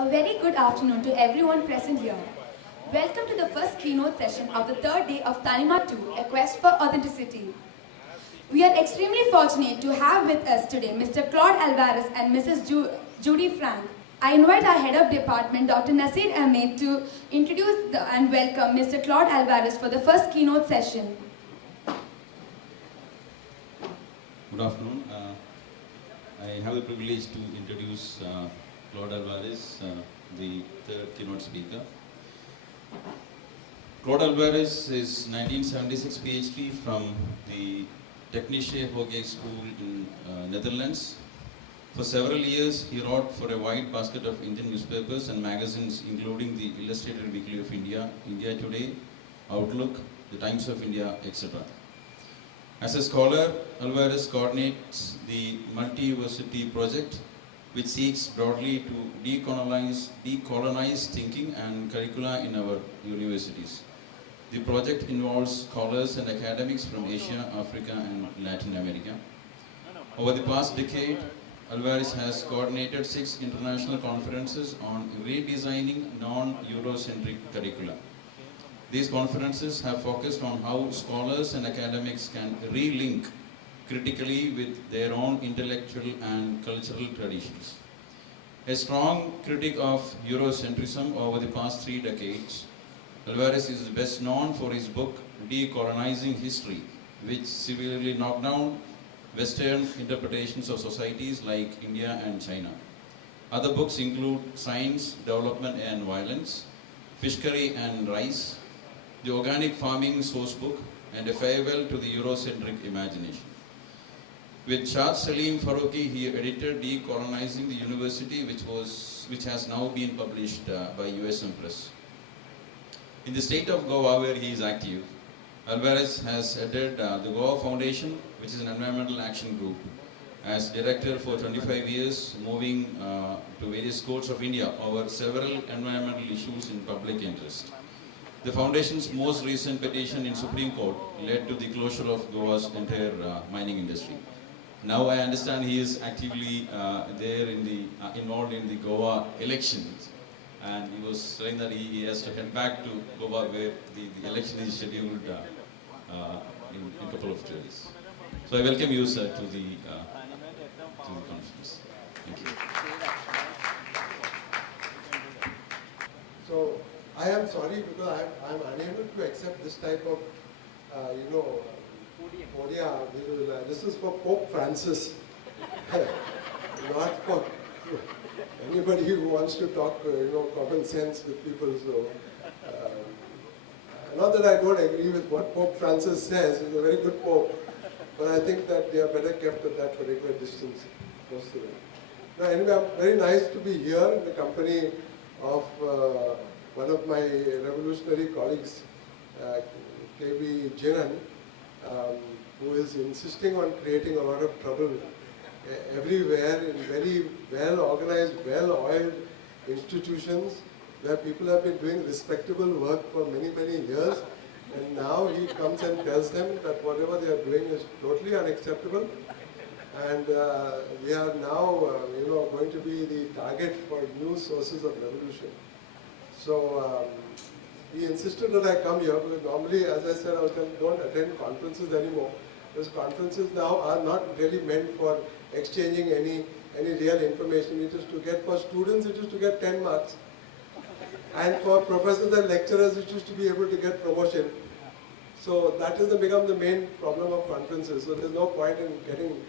A very good afternoon to everyone present here. Welcome to the first keynote session of the third day of Tanima 2, A Quest for Authenticity. We are extremely fortunate to have with us today Mr. Claude Alvarez and Mrs. Judy Frank. I invite our Head of Department, Dr. Nasir Ahmed, to introduce and welcome Mr. Claude Alvarez for the first keynote session. Good afternoon. I have the privilege to introduce Claude Alvarez, the third keynote speaker. Claude Alvarez is 1976 PhD from the Technische Hogeschool School in Netherlands. For several years, he wrote for a wide basket of Indian newspapers and magazines, including the Illustrated Weekly of India, India Today, Outlook, the Times of India, etc. As a scholar, Alvarez coordinates the Multi-University Project, which seeks broadly to decolonize thinking and curricula in our universities. The project involves scholars and academics from Asia, Africa, and Latin America. Over the past decade, Alvarez has coordinated 6 international conferences on redesigning non-Eurocentric curricula. These conferences have focused on how scholars and academics can relink critically with their own intellectual and cultural traditions. A strong critic of Eurocentrism over the past 3 decades, Alvarez is best known for his book Decolonizing History, which severely knocked down Western interpretations of societies like India and China. Other books include Science, Development and Violence, Fish Curry and Rice, The Organic Farming Source Book, and A Farewell to the Eurocentric Imagination. With Shah Salim Faruqi, he edited Decolonizing the University, which has now been published by USM Press. In the state of Goa, where he is active, Alvarez has headed the Goa Foundation, which is an environmental action group, as director for 25 years, moving to various courts of India over several environmental issues in public interest. The foundation's most recent petition in Supreme Court led to the closure of Goa's entire mining industry. Now I understand he is actively involved in the Goa elections, and he was saying that he has to head back to Goa, where the election is scheduled in a couple of days. So I welcome you, sir, to the conference. Thank you. So I am sorry because I'm unable to accept this type of, podium. This is for Pope Francis, not for anybody who wants to talk, common sense with people. So, not that I don't agree with what Pope Francis says. He's a very good Pope, but I think that they are better kept at that particular distance. Now, anyway, I'm very nice to be here in the company of one of my revolutionary colleagues, K.B. Jinan, who is insisting on creating a lot of trouble everywhere in very well-organized, well-oiled institutions where people have been doing respectable work for many, many years, and now he comes and tells them that whatever they are doing is totally unacceptable, and we are now, going to be the target for new sources of revolution. So he insisted that I come here because normally, as I said, I was telling, don't attend conferences anymore, because conferences now are not really meant for exchanging any real information. It is to get, for students, it is to get 10 marks. And for professors and lecturers, it is to be able to get promotion. So that has become the main problem of conferences. So there's no point in getting,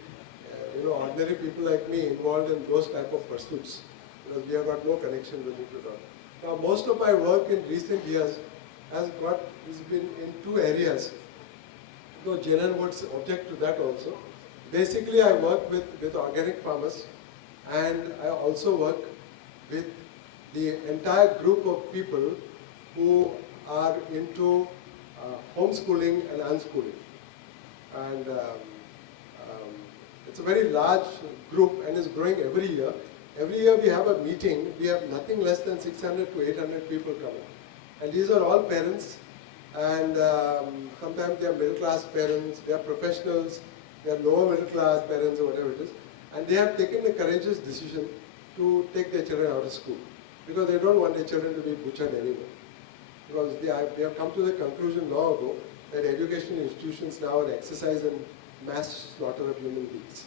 ordinary people like me involved in those type of pursuits, because we have got no connection with it at all. Now, most of my work in recent years has been in 2 areas. Though Jinan would object to that also. Basically, I work with organic farmers, and I also work with the entire group of people who are into homeschooling and unschooling. And it's a very large group and is growing every year. Every year we have a meeting. We have nothing less than 600 to 800 people coming. And these are all parents, and sometimes they are middle class parents, they are professionals, they are lower middle class parents or whatever it is. And they have taken the courageous decision to take their children out of school. because they don't want their children to be butchered anymore. Because they have come to the conclusion long ago that education institutions now are exercise in mass slaughter of human beings.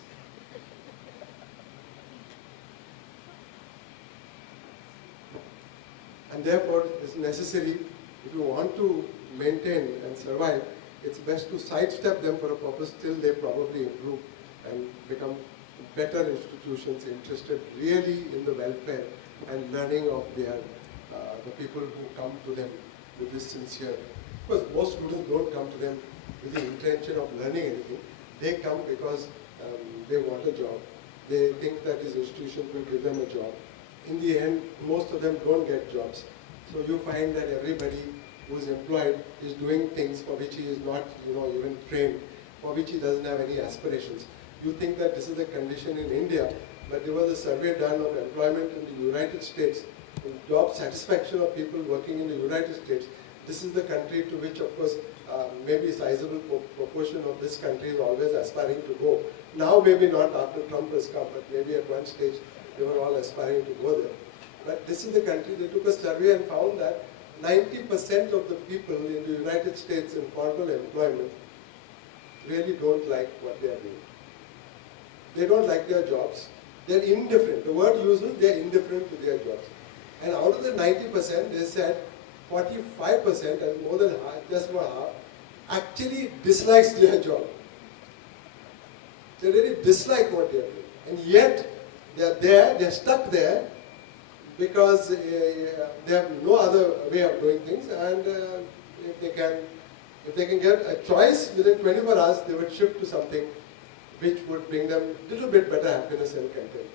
And therefore, it's necessary, if you want to maintain and survive, it's best to sidestep them for a purpose till they probably improve and become better institutions interested really in the welfare and learning of the people who come to them with this sincere. Because most students don't come to them with the intention of learning anything. They come because they want a job. They think that this institution will give them a job. In the end, most of them don't get jobs. So you find that everybody who is employed is doing things for which he is not, even trained, for which he doesn't have any aspirations. You think that this is the condition in India, but there was a survey done of employment in the United States, job satisfaction of people working in the United States. This is the country to which, of course, maybe a sizable proportion of this country is always aspiring to go. Now maybe not after Trump has come, but maybe at one stage they were all aspiring to go there. But this is the country, they took a survey and found that 90% of the people in the United States in formal employment really don't like what they are doing. They don't like their jobs. They're indifferent. The word used is they're indifferent to their jobs. And out of the 90%, they said 45%, and more than half, just about half, actually dislikes their job. They really dislike what they're doing. And yet, they're stuck there because they have no other way of doing things, and if they can get a choice within 24 hours, they would shift to something which would bring them a little bit better happiness and contentment.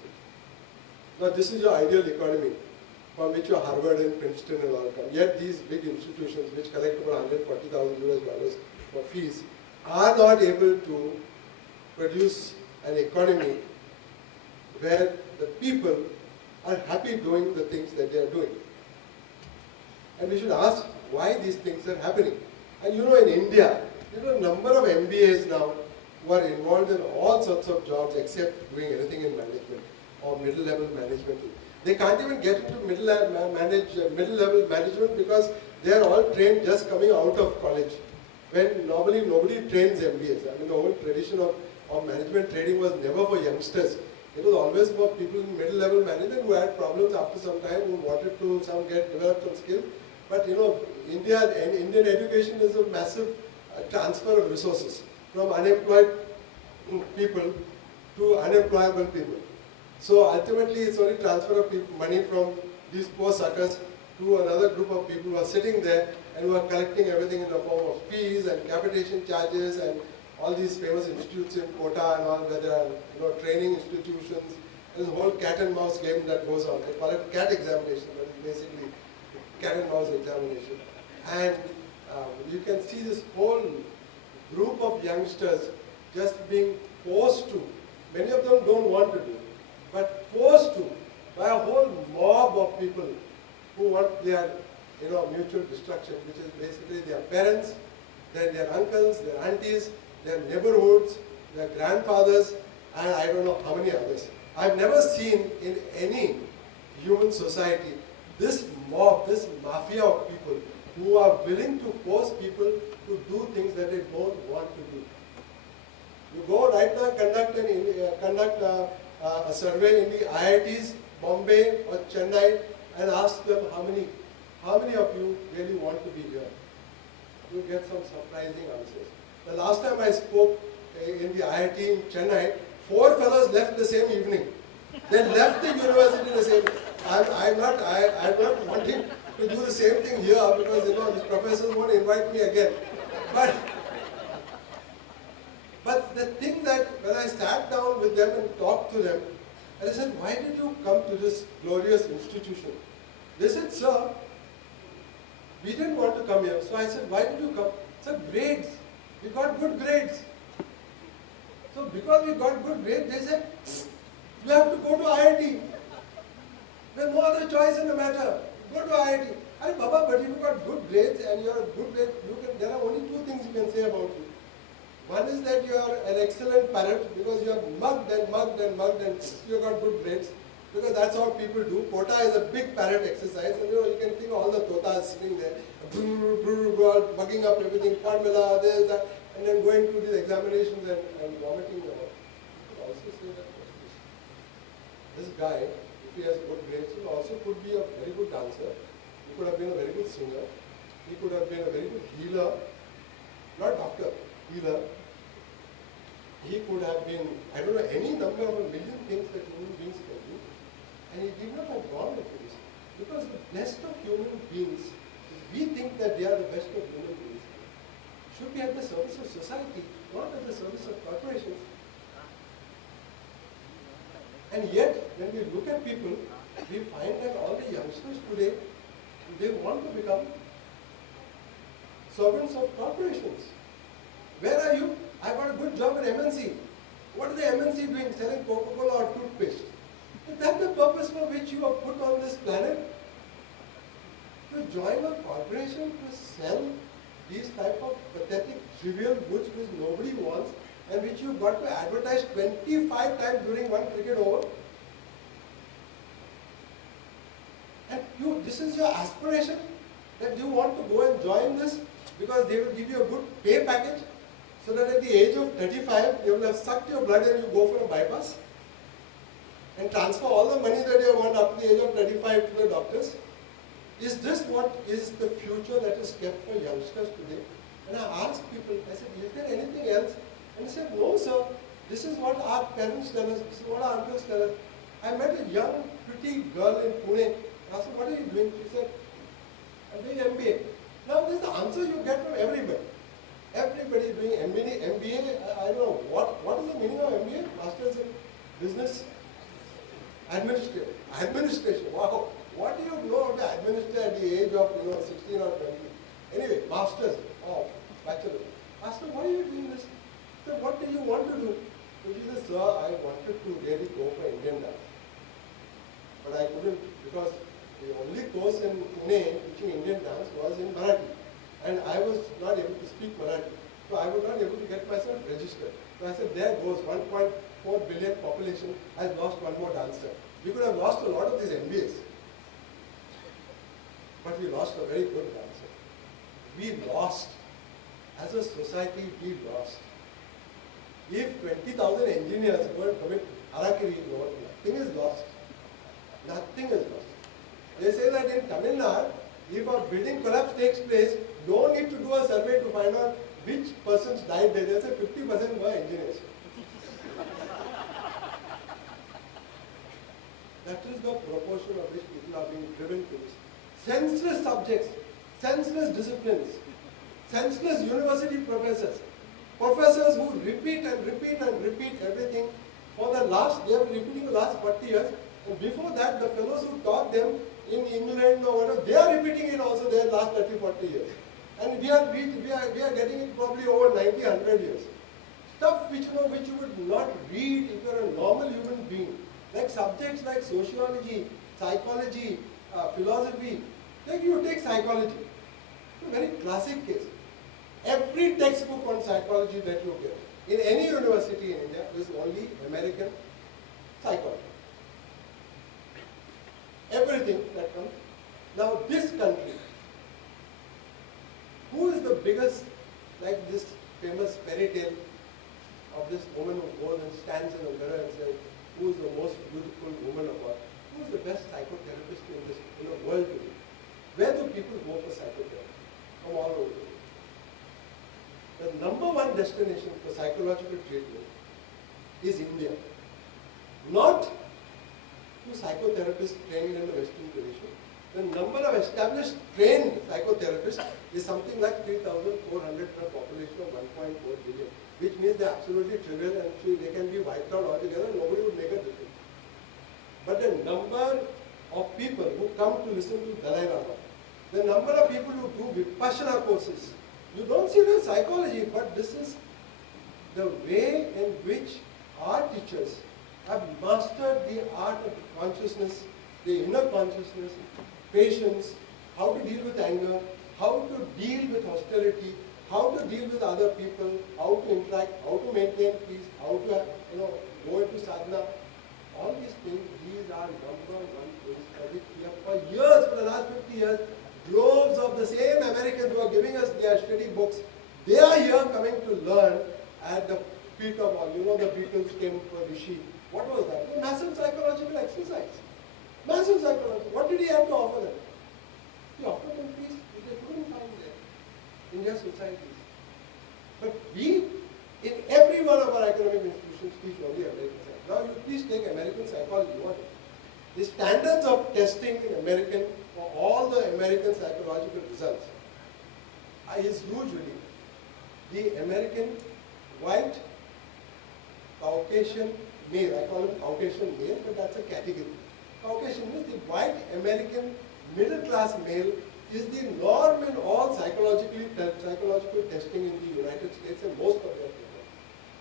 Now this is your ideal economy from which your Harvard and Princeton and all come. Yet these big institutions which collect about $140,000 for fees are not able to produce an economy where the people are happy doing the things that they are doing. And we should ask why these things are happening. And in India, a number of MBAs now who are involved in all sorts of jobs except doing anything in management or middle-level management. They can't even get into middle-level management because they are all trained just coming out of college. When normally nobody trains MBAs. I mean, the whole tradition of management training was never for youngsters. It was always for people in middle-level management who had problems after some time, who wanted to develop some skill. But Indian education is a massive transfer of resources from unemployed people to unemployable people. So ultimately, it's only transfer of money from these poor suckers to another group of people who are sitting there and who are collecting everything in the form of fees and capitation charges and all these famous institutes in Kota and all, where there are training institutions. There's a whole cat and mouse game that goes on. They call it cat examination, but it's basically cat and mouse examination. And you can see this whole group of youngsters just being forced to. Many of them don't want to do it, but forced to by a whole mob of people who want their mutual destruction, which is basically their parents, then their uncles, their aunties, their neighborhoods, their grandfathers, and I don't know how many others. I've never seen in any human society this mob, this mafia of people who are willing to force people to do things that they don't want to do. You go right now conduct a survey in the IITs, Bombay or Chennai, and ask them how many of you really want to be here. You get some surprising answers. The last time I spoke in the IIT in Chennai, 4 fellows left the same evening. They left the university the same. I'm not wanting to do the same thing here because these professors won't invite me again. But the thing that when I sat down with them and talked to them, and I said, why did you come to this glorious institution? They said, sir, we didn't want to come here. So I said, why did you come? Sir, grades. We got good grades. So because we got good grades, they said, you have to go to IIT. There's no other choice in the matter. Go to IIT. Hey, Baba, but if you got good grades and you are good grades, there are only 2 things you can say about you. One is that you are an excellent parrot because you have mugged and mugged and mugged and you got good grades. Because that's how people do. Kota is a big parrot exercise, and you can think of all the totas sitting there, bugging up everything, formula, this, that, and then going through these examinations and vomiting them out. You could also say that this guy, if he has good grades, he also could be a very good dancer. He could have been a very good singer. He could have been a very good healer. Not doctor, healer. He could have been, I don't know, any number of a million things that human beings can do. And he did not have gone into this. Because the best of human beings, we think that they are the best of human beings, should be at the service of society, not at the service of corporations. And yet, when we look at people, we find that all the youngsters today, they want to become servants of corporations. Where are you? I got a good job at MNC. What is the MNC doing? Selling Coca-Cola or toothpaste? Is that the purpose for which you are put on this planet? To join a corporation to sell these type of pathetic, trivial goods which nobody wants and which you got to advertise 25 times during one cricket over? And this is your aspiration? That you want to go and join this because they will give you a good pay package? So that at the age of 35, they will have sucked your blood and you go for a bypass and transfer all the money that you want up to the age of 35 to the doctors. Is this what is the future that is kept for youngsters today? And I asked people, I said, is there anything else? And they said, no sir, this is what our parents tell us, this is what our uncles tell us. I met a young, pretty girl in Pune. I asked her, what are you doing? She said, I'm doing MBA. Now this is the answer you get from everybody. Everybody doing MBA, I don't know, what is the meaning of MBA? Masters in Business Administration, wow. What do you know how to administer at the age of 16 or 20? Anyway, Masters, oh, Bachelor. Asked her, why are you doing this? She said, what do you want to do? So she said, sir, I wanted to really go for Indian dance. But I couldn't because the only course in Pune teaching Indian dance was in Marathi. And I was not able to speak Marathi. So I was not able to get myself registered. So I said, there goes 1.4 billion population has lost one more dancer. We could have lost a lot of these MBAs. But we lost a very good dancer. We lost. As a society, we lost. If 20,000 engineers go and commit harakiri, nothing is lost. Nothing is lost. They say that in Tamil Nadu, if a building collapse takes place, don't need to do a survey to find out which persons died there. They say 50% were engineers. That is the proportion of which people are being driven to this. Senseless subjects, senseless disciplines, senseless university professors. Professors who repeat and repeat and repeat everything for the last, they have been repeating the last 40 years. And before that, the fellows who taught them in England or whatever, they are repeating it also their last 30, 40 years. And we are getting it probably over 90, 100 years. Stuff which you would not read if you are a normal human being. Like subjects like sociology, psychology, philosophy. Like you take psychology. It's a very classic case. Every textbook on psychology that you get in any university in India is only American psychology. Everything that comes. Now this country, who is the biggest, like this famous fairy tale of this woman who goes and stands in a mirror and says, who is the most beautiful woman of all? Who is the best psychotherapist in the world today? Where do people go for psychotherapy? From all over the world. The number one destination for psychological treatment is India. Not to psychotherapists trained in the Western tradition. The number of established trained psychotherapists is something like 3,400 per population of 1.4 billion, which means they're absolutely trivial and they can be wiped out altogether, nobody would make a difference. But the number of people who come to listen to Dalai Lama, the number of people who do Vipassana courses, you don't see it in psychology, but this is the way in which our teachers have mastered the art of consciousness, the inner consciousness, patience, how to deal with anger, how to deal with hostility, how to deal with other people, how to interact, how to maintain peace, how to go into sadhana. all these things, these are number one things for which we have for years, for the last 50 years, globes of the same Americans who are giving us their study books, they are here coming to learn at the feet of all. You know, the Beatles came for Rishi. What was that? A massive psychological exercise. Massive psychology. What did he have to offer them? He offered them peace, which they couldn't find there in their societies. But we, in every one of our academic institutions, teach only American psychology. Now, you please take American psychology. What? The standards of testing in American, for all the American psychological results, is usually the American white Caucasian male. I call it Caucasian male, but that's a category. Caucasian means the white American middle class male is the norm in all psychological testing in the United States and most of their people.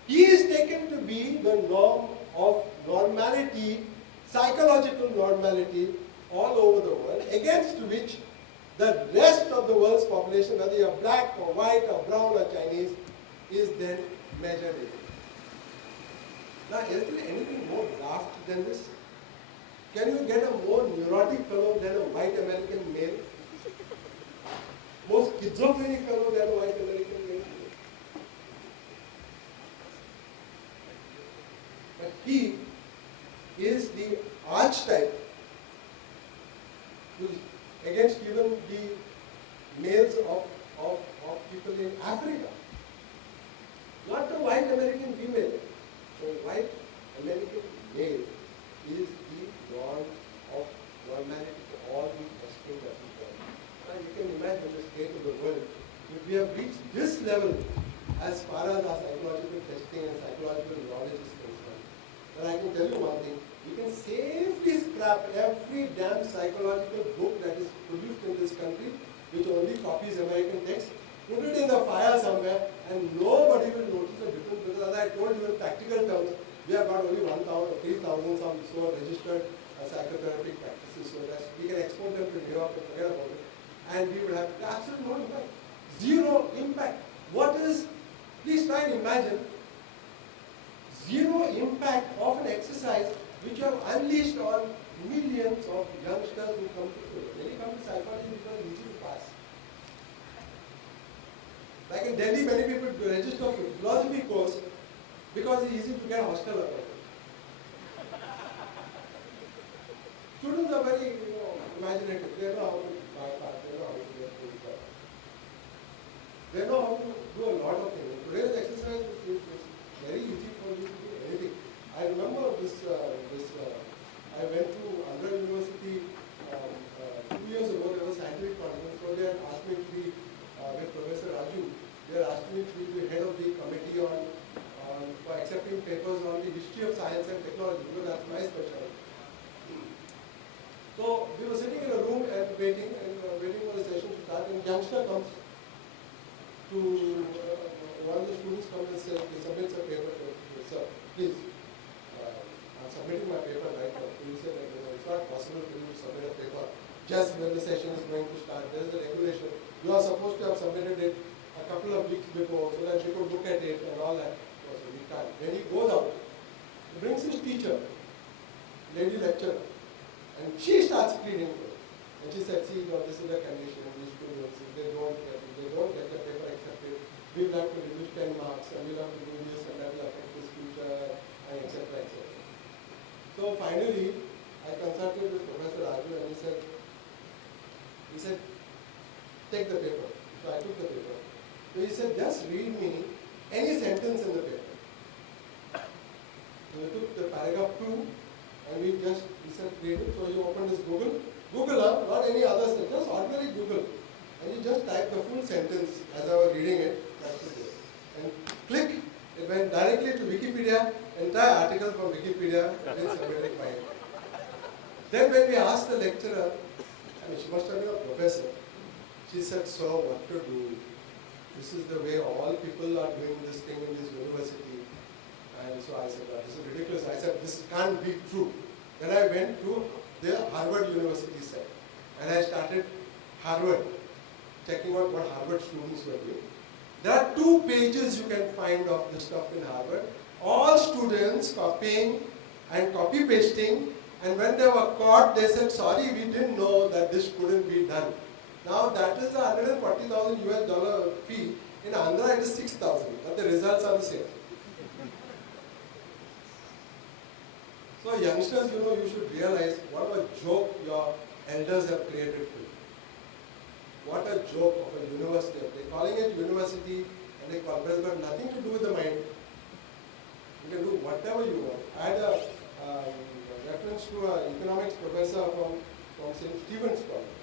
He is taken to be the norm of normality, psychological normality all over the world, against which the rest of the world's population, whether you are black or white or brown or Chinese, is then measured against. Now, is there anything more daft than this? Can you get a more neurotic fellow than a white American male? More schizophrenic fellow than a white American male? But he is the archetype against even the males of people in Africa. Not the white American female. The white American male is the norm of normality for all the testing that we do. Now you can imagine the state of the world. If we have reached this level as far as our psychological testing and psychological knowledge is concerned, then I can tell you one thing, you can safely scrap every damn psychological book that is produced in this country, which only copies American text, put it in the fire somewhere, and nobody will notice the difference. Because as I told you in practical terms, we have got only 1,000 or 3,000 some so registered psychotherapeutic practices, so that we can export them to New York and forget about it. And we would have absolutely no impact. Zero impact. What is, please try and imagine, zero impact of an exercise which you have unleashed on millions of youngsters who come to school. When you come to psychology, because it's easy to pass. Like in Delhi, many people register for a philosophy course because it's easy to get hostel appointment. Students are very, imaginative. They know how to bypass, they know how to get things done. They know how to do a lot of things. Today's exercise is very easy for you to do anything. I remember this, I went to Andhra University 2 years ago. There was a scientific conference, so they had asked me to be with Professor Raju. They had asked me to be the head of the committee for accepting papers on the history of science and technology, because that's my specialty. So we were sitting in a room and waiting for the session to start, and youngster comes to one of the students comes and says, he submits a paper to me. Sir, please, I'm submitting my paper right now. He said, it's not possible for you to submit a paper just when the session is going to start. There is a regulation. You are supposed to have submitted it a couple of weeks before so that they could look at it and all that. So we can't. When he goes out, he brings his teacher, lady lecturer, and she starts pleading for it. And she said, see, this is the condition of these students. If they don't get the paper accepted, we will have to reduce 10 marks, and we'll have to do this, and that will affect his future, and etc. etc. So finally, I consulted with Professor Raju, and he said, take the paper. So I took the paper. So he said, just read me any sentence in the paper. So we took the paragraph 2, and he said, read it. So he opened his Google, not any other sentence, just ordinary Google. And you just type the full sentence as I was reading it, and click, it went directly to Wikipedia, entire article from Wikipedia, then submitted by him. Then when we asked the lecturer, she must have been a professor, she said, so what to do? This is the way all people are doing this thing in this university. And so I said, this is ridiculous. I said, this can't be true. Then I went to the Harvard University site, and I started Harvard, checking out what Harvard students were doing. There are 2 pages you can find of this stuff in Harvard. All students copying and copy pasting, and when they were caught, they said, sorry, we didn't know that this couldn't be done. Now that is a 140,000 US dollar fee. In Andhra it is 6,000, but the results are the same. So youngsters, you should realize what a joke your elders have created for you. What a joke of a university. They're calling it university, and they call it, it's got nothing to do with the mind. You can do whatever you want. I had a reference to an economics professor from St. Stephen's College,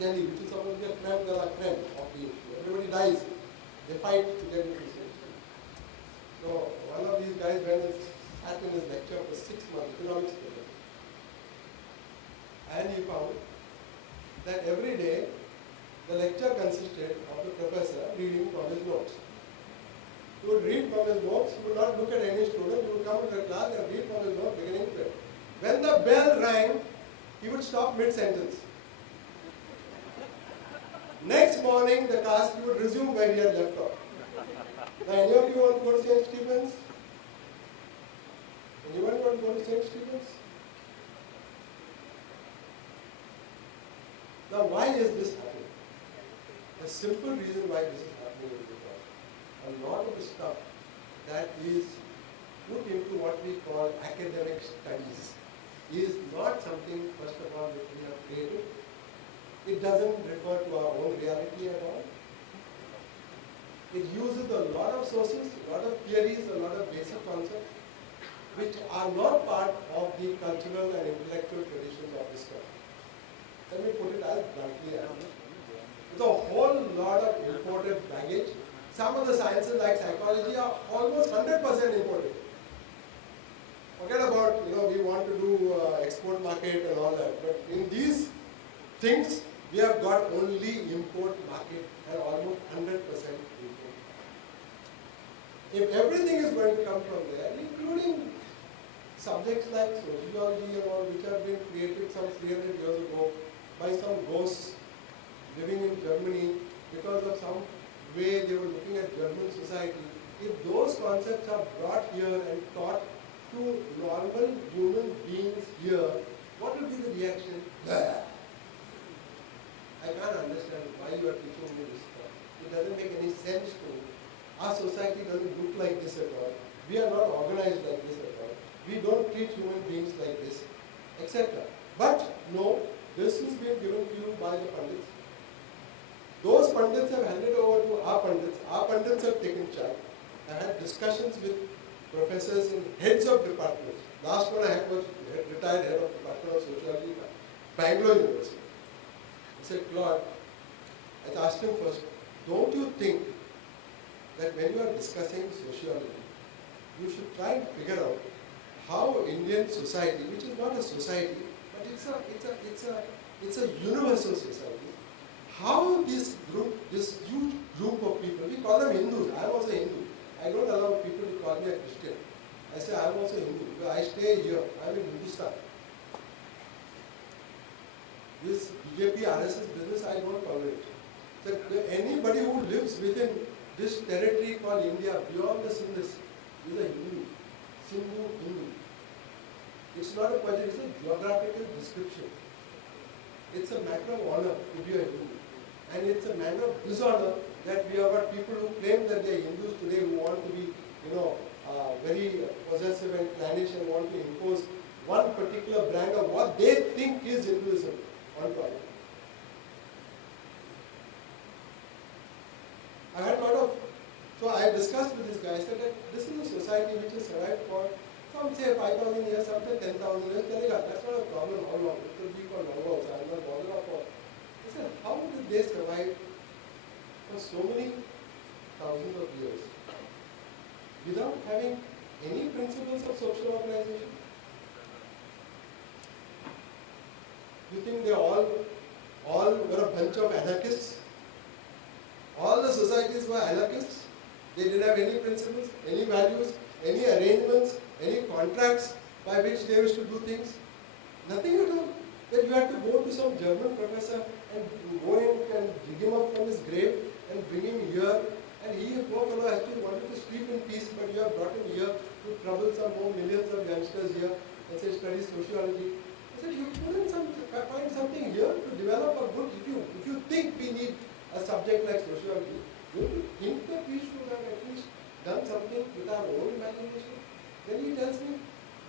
Delhi, which is supposed to be a crème de la crème of the issue. Everybody dies. They fight to get into the same school. So one of these guys went and sat in his lecture for 6 months, economics professor. And he found that every day the lecture consisted of the professor reading from his notes. He would read from his notes, he would not look at any student, he would come to the class and read from his notes beginning to end. When the bell rang, he would stop mid-sentence. Next morning, the class he would resume where he had left off. Now, any of you want to go to St. Stephen's? Anyone want to go to St. Stephen's? Now, why is this happening? The simple reason why this is happening is because a lot of the stuff that is put into what we call academic studies is not something, first of all, that we have created. It doesn't refer to our own reality at all. It uses a lot of sources, a lot of theories, a lot of basic concepts, which are not part of the cultural and intellectual traditions of this country. Let me put it as bluntly as there's a whole lot of imported baggage. Some of the sciences like psychology are almost 100% imported. Forget about, we want to do export market and all that. But in these things, we have got only import market and almost 100% import. If everything is going to come from there, including subjects like sociology and all, which have been created some 300 years ago by some ghosts living in Germany because of some way they were looking at German society, if those concepts are brought here and taught to normal human beings here, what will be the reaction? I can't understand why you are teaching me this stuff. It doesn't make any sense to me. Our society doesn't look like this at all. We are not organized like this at all. We don't treat human beings like this, etc. But no, this is being given to you by the Pandits. Those Pandits have handed over to our Pandits. Our Pandits have taken charge. I had discussions with professors and heads of departments. Last one I had was retired head of Department of Sociology at Bangalore University. I said, Claude, I asked him first, don't you think that when you are discussing sociology, you should try and figure out how Indian society, which is not a society, but it's a universal society, how this huge group of people, we call them Hindus, I am also Hindu. I don't allow people to call me a Christian. I say I am also Hindu, because I stay here, I am in Hindustan. This BJP, RSS business I don't tolerate. So anybody who lives within this territory called India, beyond the Sindhs, is a Hindu. Sindhu Hindu. It's not a question, it's a geographical description. It's a matter of honor to be a Hindu. And it's a matter of dishonor that we have got people who claim that they are Hindus today who want to be, very possessive and clannish and want to impose one particular brand of what they think is Hinduism onto others. I had a lot of, so I discussed with this guy, I said that this is a society which has survived for some say 5,000 years, some say 10,000 years. That's not a problem, how long? It could be for longer also, I'm not bothered about. I said, how did they survive for so many thousands of years without having any principles of social organization? You think they all were a bunch of anarchists? All the societies were anarchists. They didn't have any principles, any values, any arrangements, any contracts by which they used to do things. Nothing at all. That you had to go to some German professor and go in and dig him up from his grave and bring him here. And he, poor fellow, actually wanted to sleep in peace, but you have brought him here to to trouble some more millions of youngsters here and say study sociology. I said, you couldn't find something here to develop a good, if you think we need a subject like sociology, don't you think that we should have at least done something with our own imagination? Then he tells me,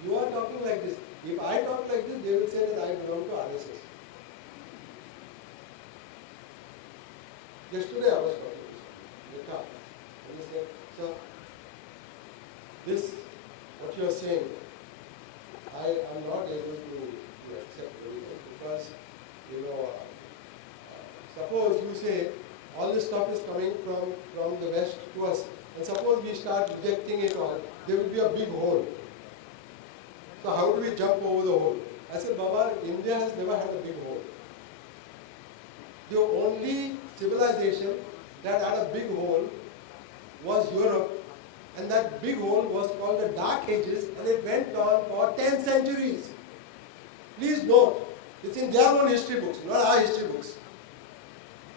you are talking like this. If I talk like this, they will say that I belong to RSS. Yesterday I was talking to someone in the car, and he said, sir, this, what you are saying, I am not able to accept very well because, suppose you say all this stuff is coming from the West to us, and suppose we start rejecting it all, there will be a big hole. So how do we jump over the hole? I said, Baba, India has never had a big hole. The only civilization that had a big hole was Europe, and that big hole was called the Dark Ages, and it went on for 10 centuries. Please note, it's in their own history books, not our history books.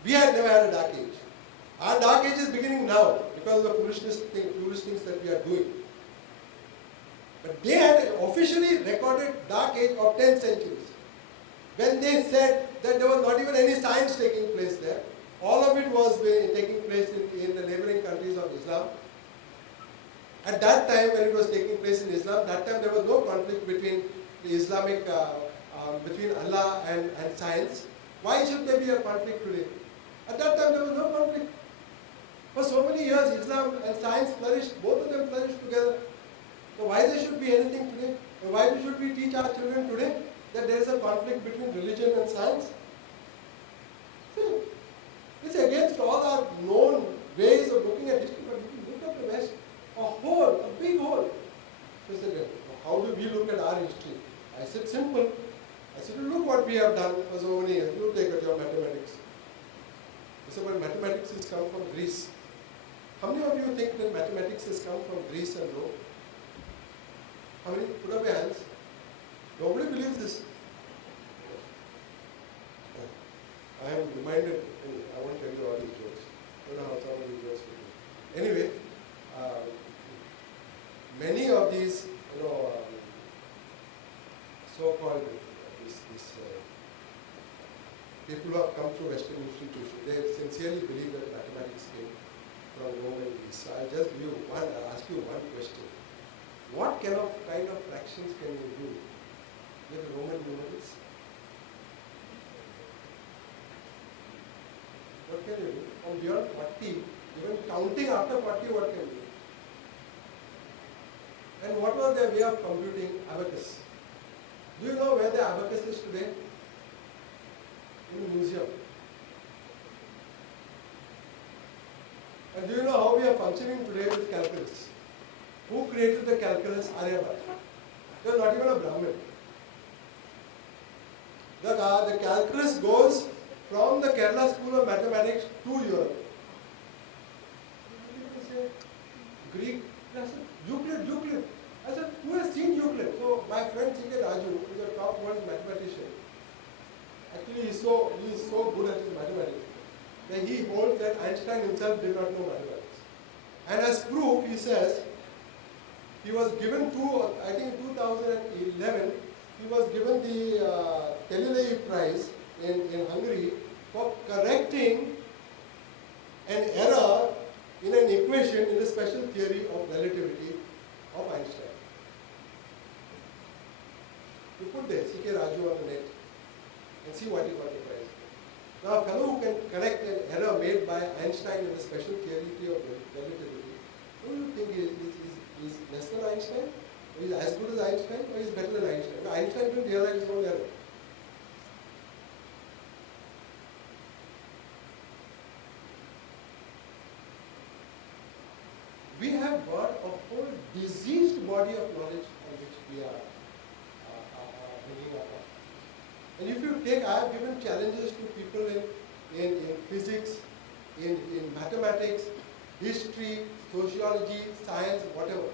We had never had a Dark Age. Our Dark Age is beginning now because of the foolish things that we are doing. But they had officially recorded Dark Age of 10 centuries. When they said that there was not even any science taking place there, all of it was taking place in the neighboring countries of Islam. At that time when it was taking place in Islam, that time there was no conflict between the Islamic, between Allah and science. Why should there be a conflict today? At that time there was no conflict. For so many years Islam and science flourished, both of them flourished together. So why there should be anything today? And why should we teach our children today that there is a conflict between religion and science? See, it's against all our known ways of looking at history, but if you look at the West, a hole, a big hole. So I said, how do we look at our history? I said, simple. I said, look what we have done for so many years. You take at your mathematics. I said, well, mathematics has come from Greece. How many of you think that mathematics has come from Greece and Rome? How many? Put up your hands. Nobody believes this. I am reminded, I won't tell you all these jokes. I don't know how some of these jokes will be. Anyway, many of these, so-called people who have come through Western institutions, they sincerely believe that mathematics came from Rome and Greece. So I'll just ask you one question. What kind of fractions can you do with Roman numerals? What can you do? From beyond 40, even counting after 40, what can you do? And what was their way of computing abacus? Do you know where the abacus is today? In the museum. And do you know how we are functioning today with calculus? Who created the calculus? Aryabhata. They are not even a Brahmin. The calculus goes from the Kerala School of Mathematics to Europe. Greek. I said, Euclid. I said, who has seen Euclid? So my friend C.K. Raju, who is a top world mathematician, actually he is so good at his mathematics that he holds that Einstein himself did not know mathematics. And as proof, he says, he was given I think in 2011, he was given the Galilei Prize in Hungary for correcting an error in an equation in the special theory of relativity of Einstein. You put there, C.K. Raju on the net and see what he got the prize. Now a fellow who can correct an error made by Einstein in the special theory of relativity, who do you think is less than Einstein? Or is as good as Einstein? Or is better than Einstein? Because Einstein didn't realize his own error. We have got a whole diseased body of knowledge on which we are bringing up. And if you take, I have given challenges to people in physics, in mathematics, history, sociology, science, whatever.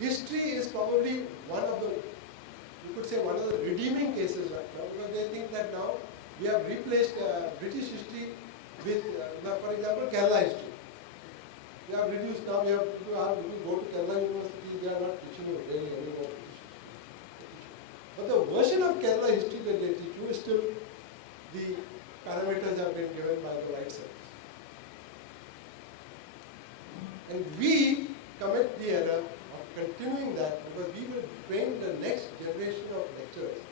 History is probably one of the, you could say, one of the redeeming cases right now, because they think that now we have replaced British history with, for example, Kerala history. They have reduced now. If you go to Kerala University, they are not teaching you really anymore. But the version of Kerala history that they teach you is still the parameters have been given by the right service. And we commit the error of continuing that because we will train the next generation of lecturers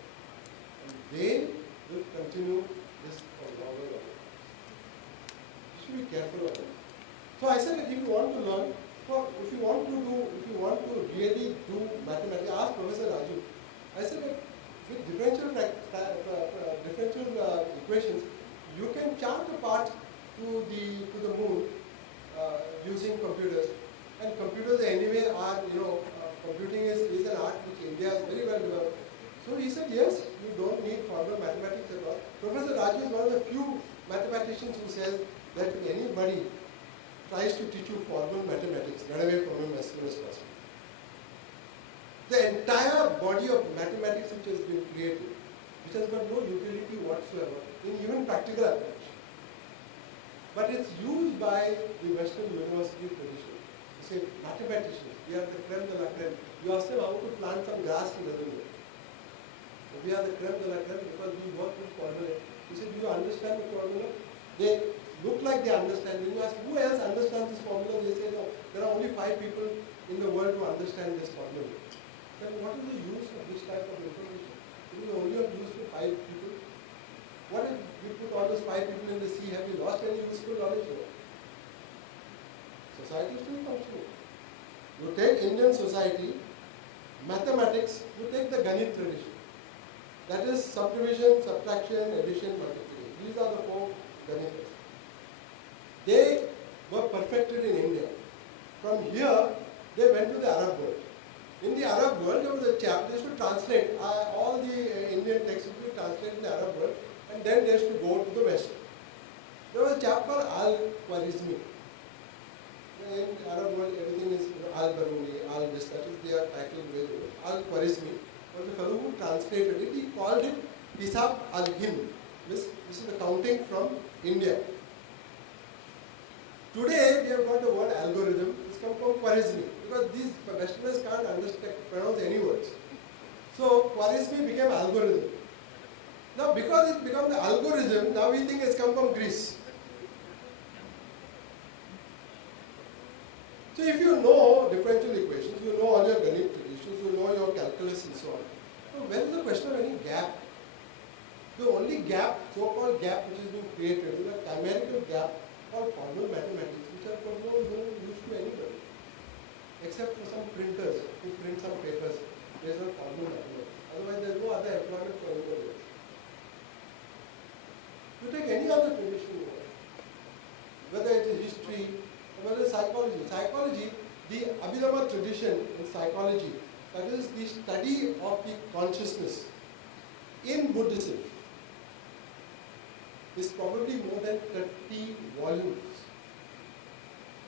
and they will continue this for longer. You should be careful of it. So I said that if you want to learn, if you want to really do mathematics, ask Professor Raju. I said that with differential equations, you can chart a path to the moon using computers. And computers anyway are, computing is an art which India is very well developed. So he said, yes, you don't need formal mathematics at all. Professor Raju is one of the few mathematicians who says that if anybody tries to teach you formal mathematics, run away from him as soon as possible. The entire body of mathematics which has been created, which has got no utility whatsoever in even practical application. But it's used by the Western university tradition. You say, mathematicians, we are the creme de la creme. You ask them how to plant some grass in the world. We are the creme de la creme because we work with formula. You say, do you understand the formula? They look like they understand. When you ask, who else understands this formula? They say, no, there are only 5 people in the world who understand this formula. Then what is the use of this type of information? It is only of use to 5 people. What if we put all those 5 people in the sea? Have we lost any useful knowledge here? Society is still functioning. You take Indian society, mathematics, you take the Ganit tradition. That is subdivision, subtraction, addition, multiplication. These are the 4 Ganitas. They were perfected in India. From here, they went to the Arab world. In the Arab world, there was a chap, they used to translate, all the Indian texts would be translated in the Arab world, and then they used to go to the West. There was a chap called Al-Khwarizmi. In the Arab world, everything is Al-Baruni, Al-This, that is their title. Al-Khwarizmi was the fellow who translated it. He called it Hisab al-Hind. This is the counting from India. Today, we have got the word algorithm. It's come from Khwarizmi. Because these Westerners can't pronounce any words. So Khwarizmi became algorithm. Now because it became the algorithm, now we think it's come from Greece. So if you know differential equations, you know all your Ganit traditions, you know your calculus and so on. So when is the question of any gap? The only gap, so-called gap which has been created is a chimerical gap called formal mathematics, which are of no use to anybody. Except for some printers who print some papers based on formal mathematics. Otherwise, there is no other employment for anybody else. You take any other tradition you want, whether it is history or whether psychology. Psychology, the Abhidharma tradition in psychology, that is the study of the consciousness in Buddhism, is probably more than 30 volumes.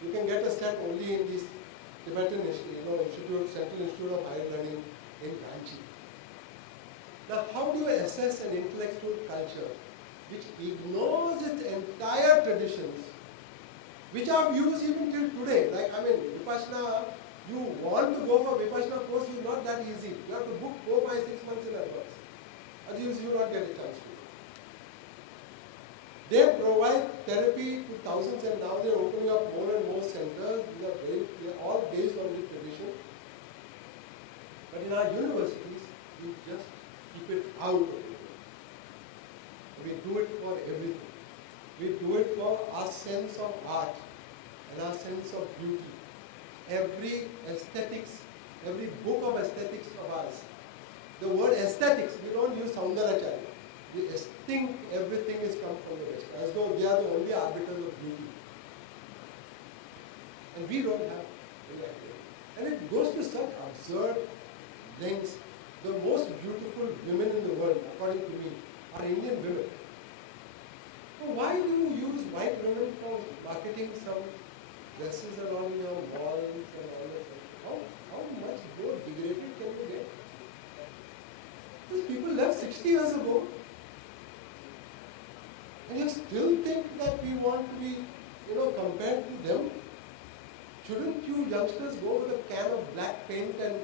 You can get a set only in this Tibetan Institute, Central Institute of Higher Learning in Ranchi. Now, how do you assess an intellectual culture which ignores its entire traditions, which are used even till today? Like, Vipassana, you want to go for Vipassana course, it's not that easy. You have to book 4, 5, 6 months in advance. Otherwise, you will not get a chance to. They provide therapy to thousands, and now they are opening up more and more centers. They are all based on this tradition. But in our universities, we just keep it out of it. We do it for everything. We do it for our sense of art and our sense of beauty. Every aesthetics, every book of aesthetics of ours. The word aesthetics, we don't use Saundaracharya. We think everything is come from the West, as though they are the only arbiters of beauty. And we don't have any idea. And it goes to such absurd lengths. The most beautiful women in the world, according to me, are Indian women. So why do you use white women for marketing some dresses around your walls and all that? How much more degraded can you get? These people left 60 years ago. And you still think that we want to be, compared to them? Shouldn't you youngsters go with a can of black paint and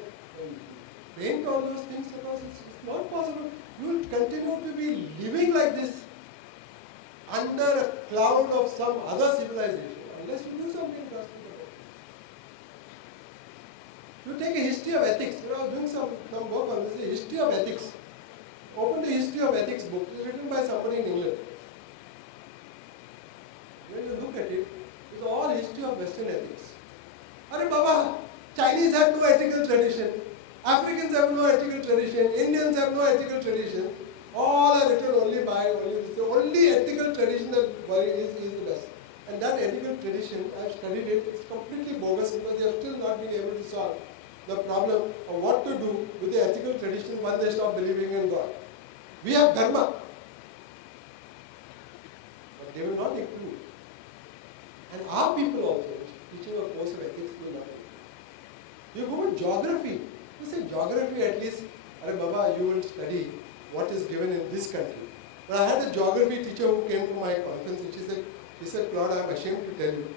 paint all those things? Because it's not possible. You will continue to be living like this under a cloud of some other civilization unless you do something drastic about it. You take a history of ethics. I was doing some work on this, the history of ethics. Open the history of ethics book. It's written by somebody in England. When you look at it, it's all history of Western ethics. Arey Baba, Chinese have no ethical tradition. Africans have no ethical tradition. Indians have no ethical tradition. All are written only by the only ethical tradition that is the best. And that ethical tradition, I've studied it, it's completely bogus because they have still not been able to solve the problem of what to do with the ethical tradition when they stop believing in God. We have dharma, but they will not include. And our people also, teaching a course of ethics, do nothing. You go to geography. You say geography at least, Arey Baba, you will study what is given in this country. But I had a geography teacher who came to my conference and she said, Claude, I am ashamed to tell you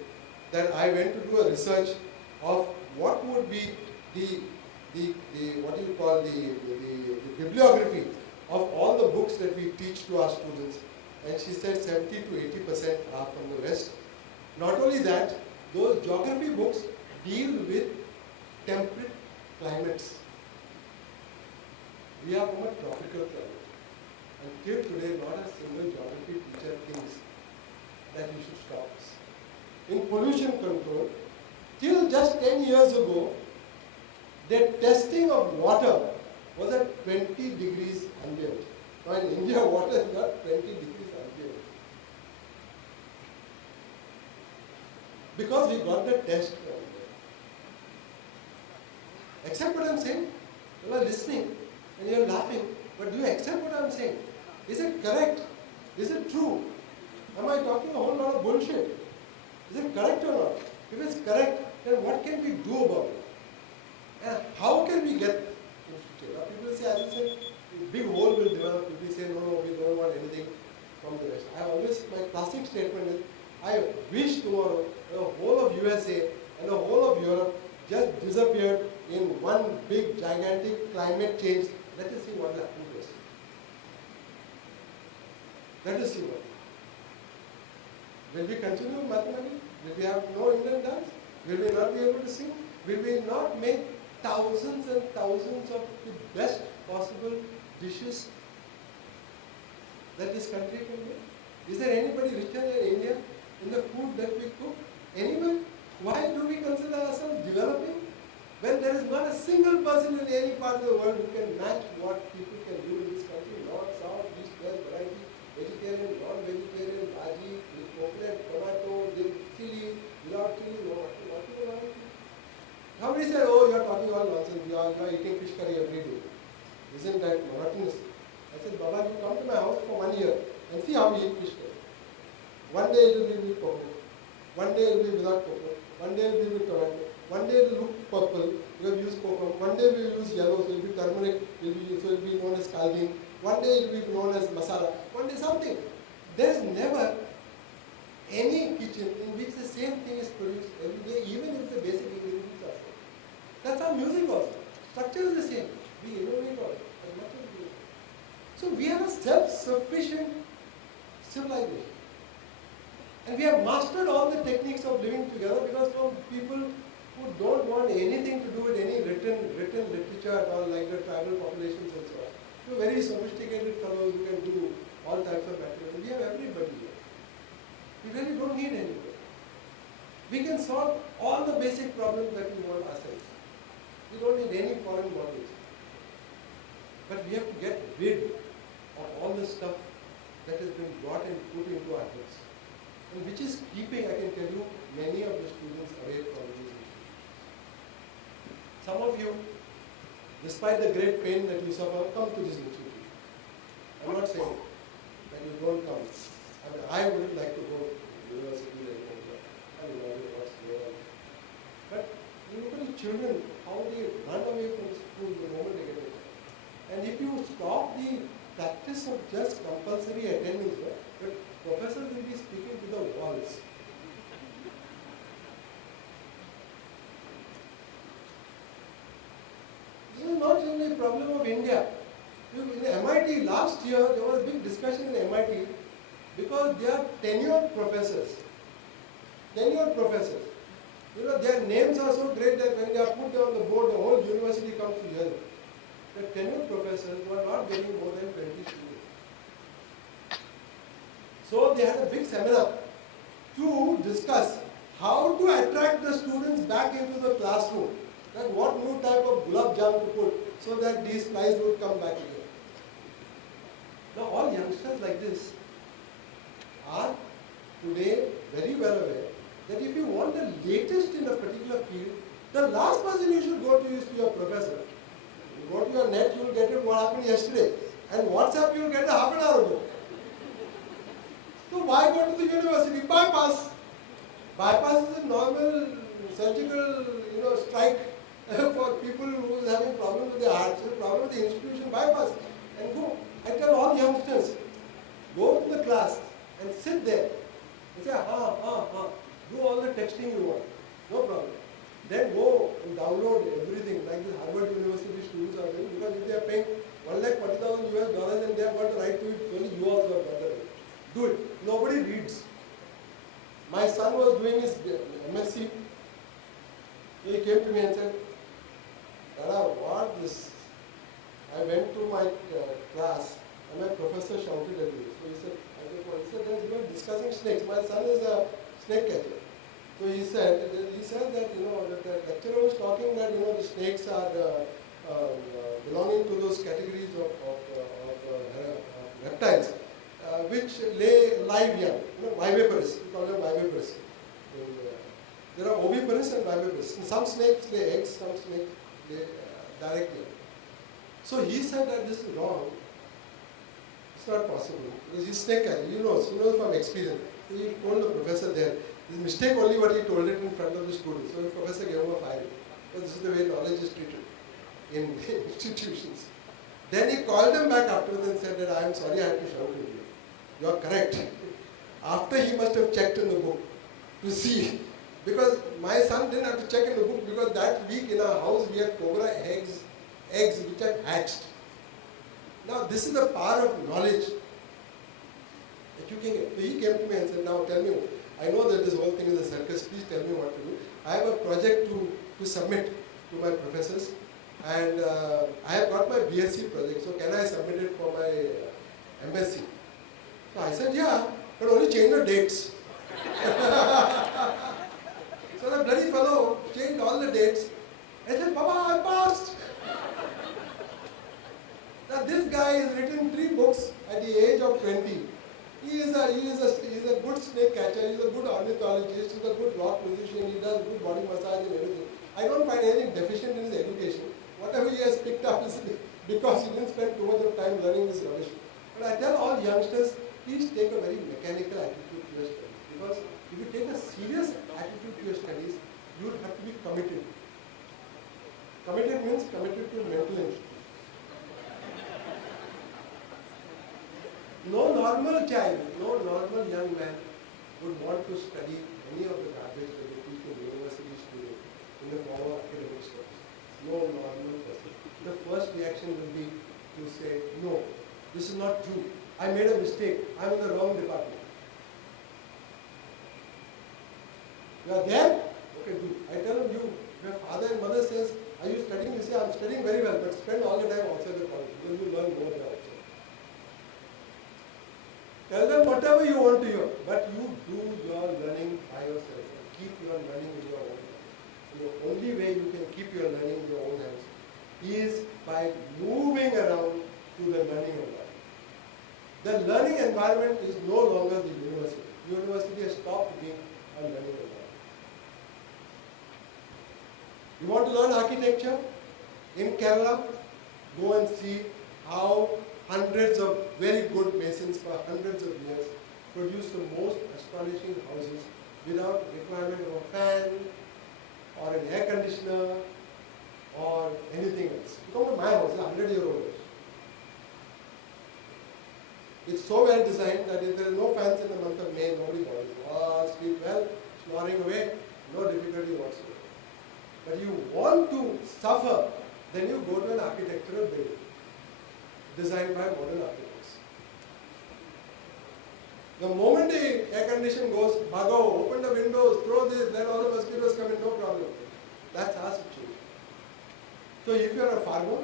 that I went to do a research of what would be the bibliography of all the books that we teach to our students. And she said 70 to 80% are from the West. Not only that, those geography books deal with temperate climates. We are from a tropical climate. Until today, not a single geography teacher thinks that you should stop this. In pollution control, till just 10 years ago, the testing of water was at 20 degrees ambient. Now in India, water is not 20 degrees ambient. Because we got the test from there. Accept what I'm saying? You are listening and you are laughing, but do you accept what I'm saying? Is it correct? Is it true? Am I talking a whole lot of bullshit? Is it correct or not? If it's correct, then what can we do about it? And how can we get infiltrated? People say, I will say, a big hole will develop. People say, no, we don't want anything from the West. My classic statement is, I wish tomorrow the whole of USA and the whole of Europe just disappeared in one big gigantic climate change. Let us see what will happen to us. Let us see what. Will we continue mathematics? Will we have no Indian dance? Will we not be able to sing? Will we not make thousands and thousands of the best possible dishes that this country can make? Is there anybody richer than India in the food that we cook? Anyone? Why do we consider ourselves developing? When there is not a single person in any part of the world who can match what people can do in this country, north, south, east, west, variety, vegetarian, non-vegetarian, bhaji, coconut, tomato, chili, without chili, no, what do you want? Somebody said, oh, you are talking all nonsense, you are eating fish curry every day. Isn't that monotonous? I said, Baba, you come to my house for 1 year and see how we eat fish curry. One day it will be with coconut, one day it will be without coconut, one day it will be with tomato, one day it will look purple, we have used coconut, one day we will use yellow, so it will be turmeric, so it will be known as kaldi, one day it will be known as masala, one day something. There is never any kitchen in which the same thing is produced every day, even if the basic ingredients are same. That's how music was. Structure is the same. We innovate on it as much as we do. So we are a self-sufficient civilization. And we have mastered all the techniques of living together because from people who don't want anything to do with any written literature at all, like the tribal populations and so on. So very sophisticated fellows who can do all types of mathematics. We have everybody here. We really don't need anybody. We can solve all the basic problems that we want ourselves. We don't need any foreign bodies. But we have to get rid of all the stuff that has been brought and put into our heads. And which is keeping, I can tell you, many of the students away from these issues. Some of you, despite the great pain that you suffer, come to this institute. I'm not saying that you don't come. I mean, I would like to go to university like India. I love it, what's there. But you look at the children, how they run away from school the moment they get it. And if you stop the practice of just compulsory attendance, the professor will be speaking to the walls. problem of India. In MIT last year, there was a big discussion in MIT because they are tenured professors. Tenured professors. You know, their names are so great that when they are put on the board, the whole university comes to hear them. The tenured professors were not getting more than 20 students. So they had a big seminar to discuss how to attract the students back into the classroom. That what new type of gulab jam to put so that these flies would come back again. Now all youngsters like this are today very well aware that if you want the latest in a particular field, the last person you should go to is to your professor. You go to your net, you will get it what happened yesterday. And WhatsApp you will get it half an hour ago. So why go to the university? Bypass. Bypass is a normal surgical, strike for people who is having problem with their heart. So problem with the institution, bypass and go. I tell all youngsters, go to the class and sit there and say, do all the texting you want, no problem. Then go and download everything like the Harvard University students are doing, because if they are paying $140,000 and they have got the right to it, only you also have got the right. Do it. Nobody reads. My son was doing his MSc. He came to me and said, Dada, what this? I went to my class and my professor shouted at me. So he said, we were discussing snakes. My son is a snake catcher. So he said that, that the lecturer was talking that, the snakes are belonging to those categories of reptiles, which lay live young, viviparous. We call them viviparous. There are oviparous and viviparous. Some snakes lay eggs, some snakes lay directly. So he said that this is wrong. It's not possible. Because he's snake catcher. He knows from experience. So he told the professor there. This mistake only what he told it in front of the students. So the professor gave him a firing. So this is the way knowledge is treated in institutions. Then he called them back afterwards and said that I am sorry I had to shout at you. You are correct. After he must have checked in the book to see. Because my son didn't have to check in the book because that week in our house we had cobra eggs which had hatched. Now this is the power of knowledge. Educating. So he came to me and said, now tell me, I know that this whole thing is a circus, please tell me what to do. I have a project to submit to my professors and I have got my BSc project, so can I submit it for my MSc? So I said, yeah, but only change the dates. So the bloody fellow changed all the dates. I said, Baba, I passed. Now this guy has written 3 books at the age of 20. He is a good snake catcher, he is a good ornithologist, he is a good rock musician, he does good body massage and everything. I don't find anything deficient in his education. Whatever he has picked up is because he didn't spend too much of time learning this rubbish. But I tell all youngsters, please take a very mechanical attitude to your studies. Because if you take a serious attitude to your studies, you would have to be committed. Committed means committed to mental institution. No normal child, no normal young man would want to study any of the garbage that they teach in university today in the form of academic studies. No normal person. The first reaction will be to say, no, this is not true. I made a mistake. I am in the wrong department. You are there? Okay, do. I tell them, your father and mother says, are you studying? You say, I am studying very well, but spend all the time outside the college because you learn more there outside. Tell them whatever you want to hear, but you do your learning by yourself. Keep your learning in your own hands. The only way you can keep your learning in your own hands is by moving around to the learning environment. The learning environment is no longer the university. The university has stopped being a learning environment. You want to learn architecture? In Kerala, go and see how hundreds of very good masons for hundreds of years produce the most astonishing houses without requirement of a fan or an air conditioner or anything else. You come to my house, it's a 100-year-old house. It's so well designed that if there are no fans in the month of May, nobody bothers. Oh, sleep well, snoring away, no difficulty whatsoever. But you want to suffer Then you go to an architectural building designed by modern architects. The moment the air condition goes, bhago, open the windows, throw this, let all the mosquitoes come in, no problem. That's our situation. So if you are a farmer,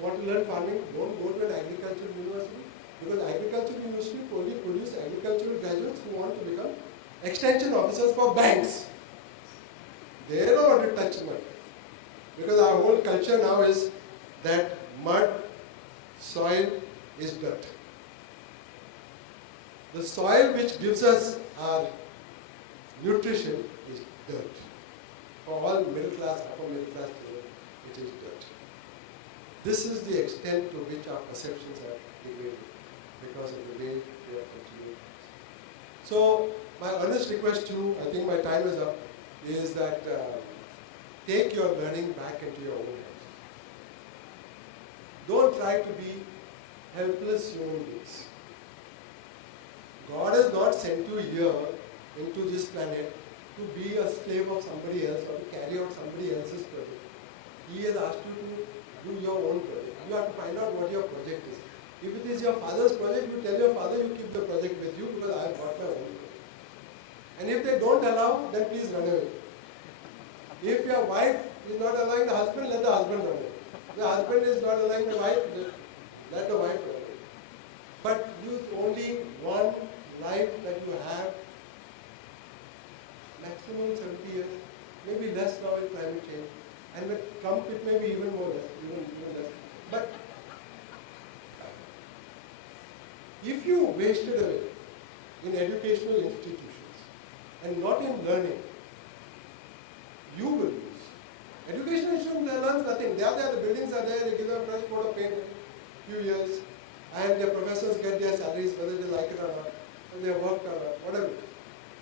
want to learn farming, don't go to an agricultural university, because agricultural university only produce agricultural graduates who want to become extension officers for banks. They don't want to touch mud. Because our whole culture now is that mud, soil is dirt. The soil which gives us our nutrition is dirt. For all middle class, upper middle class people, it is dirt. This is the extent to which our perceptions are degraded because of the way we are continuing. So, my earnest request to you, I think my time is up, is that take your learning back into your own hands. Don't try to be helpless human beings. God has not sent you here into this planet to be a slave of somebody else or to carry out somebody else's project. He has asked you to do your own project. You have to find out what your project is. If it is your father's project, you tell your father you keep the project with you because I have got my own project. And if they don't allow, then please run away. If your wife is not allowing the husband, let the husband run away. If the husband is not allowing the wife, let the wife run away. But use only one life that you have, maximum 70 years, maybe less now with climate change. And with Trump it may be even more less, even less. But if you wasted away in educational institutions and not in learning, you will lose. Educational institutions learn nothing. They are there, the buildings are there, they give them a fresh coat of paint in a few years, and their professors get their salaries whether they like it or not, whether they have worked or not, whatever.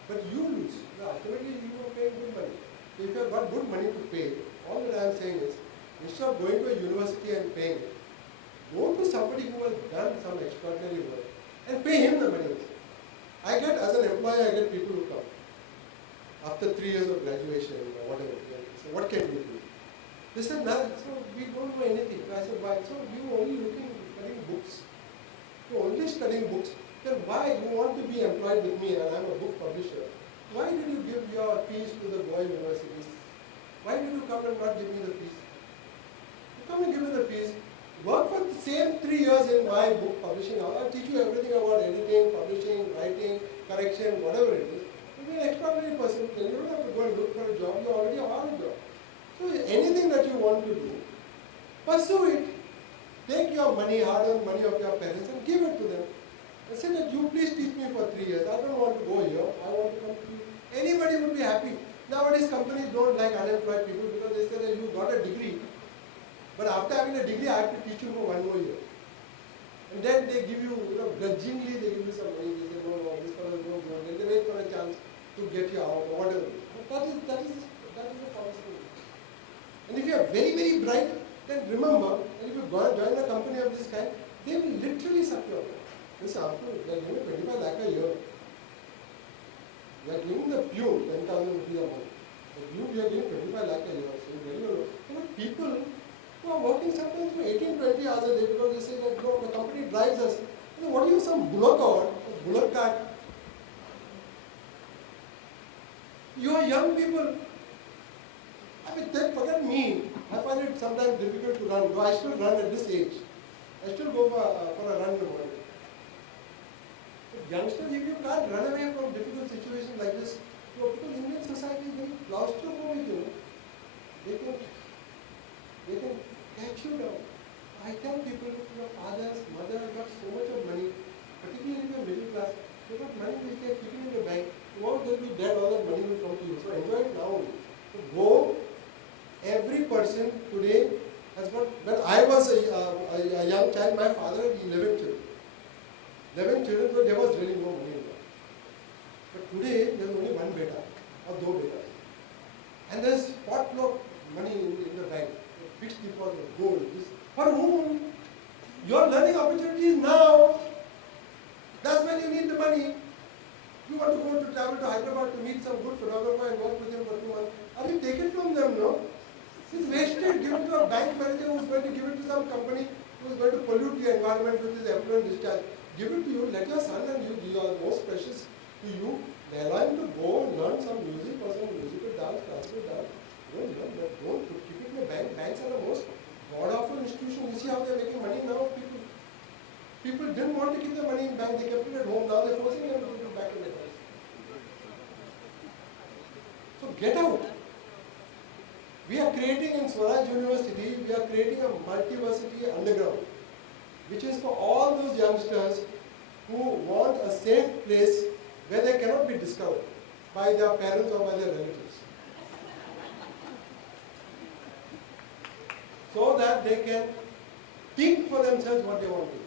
But you lose. Ultimately, you are paying good money. If you have got good money to pay, all that I am saying is, instead of going to a university and paying it, go to somebody who has done some extraordinary work and pay him the money. I get, as an employer, I get people who come after 3 years of graduation or whatever. So what can we do? They said, no, so we don't know anything. I said, why? So you only looking, studying books. You only studying books. Then why you want to be employed with me and I'm a book publisher? Why did you give your fees to the Goa University? Why did you come and not give me the fees? You come and give me the fees. Work for the same 3 years in my book publishing. I'll teach you everything about editing, publishing, writing, correction, whatever it is. You'll be an extraordinary person. Then you don't have to go and look for a job. You already have a job. So anything that you want to do, pursue it. Take your money, hard-earned money of your parents and give it to them. And say that you please teach me for 3 years. I don't want to go here. I want to come to you. Anybody would be happy. Nowadays companies don't like unemployed people because they say that you got a degree. But after having a degree, I have to teach you for 1 more year. And then they give you, grudgingly they give you some money. They say, no, this fellow is no good. Then they wait for a chance to get you out or whatever. But that is the policy. And if you are very, very bright, then remember, and if you join a company of this kind, they will literally suck you up. This after, they are giving 25 lakh a year. They are giving the pew 10,000 rupees a month. The pew we are giving 25 lakh a year. So very low. People who are working sometimes for 18, 20 hours a day because they say that no, the company drives us. What are you, some bullock or bullock cart? You are young people. I mean, forget me. I find it sometimes difficult to run. Though I still run at this age. I still go for a run in the morning. But youngsters, if you can't run away from difficult situations like this, because Indian society is very claustrophobic, they can catch you down. I tell people, your fathers, mother have got so much of money, particularly if you are middle class, they got money which they are keeping in the bank. Tomorrow they will be dead, all that money will come to you. So enjoy it now. So go. Every person today has got, when I was a young child, my father had 11 children. 11 children, so there was really no money in that. But today, there is only one beta, or two betas. And there is potluck money in the bank, fixed deposit, gold, this. For whom? Your learning opportunities now. That's when you need the money. You want to go to travel to Hyderabad to meet some good photographer and work with him for 2 months. Are you taken from them, no? It's wasted. Give it to a bank manager who's going to give it to some company who's going to pollute the environment with his effluent discharge. Give it to you. Let your son and you are most precious to you. Allow him to go and learn some music or some musical dance, classical dance. Don't keep it in the bank. Banks are the most god-awful institution. You see how they're making money now? People didn't want to keep their money in bank. They kept it at home. Now they're forcing them to put it back in their house. So get out. We are creating in Swaraj University, we are creating a multiversity underground, which is for all those youngsters who want a safe place where they cannot be discovered by their parents or by their relatives. So that they can think for themselves what they want to do.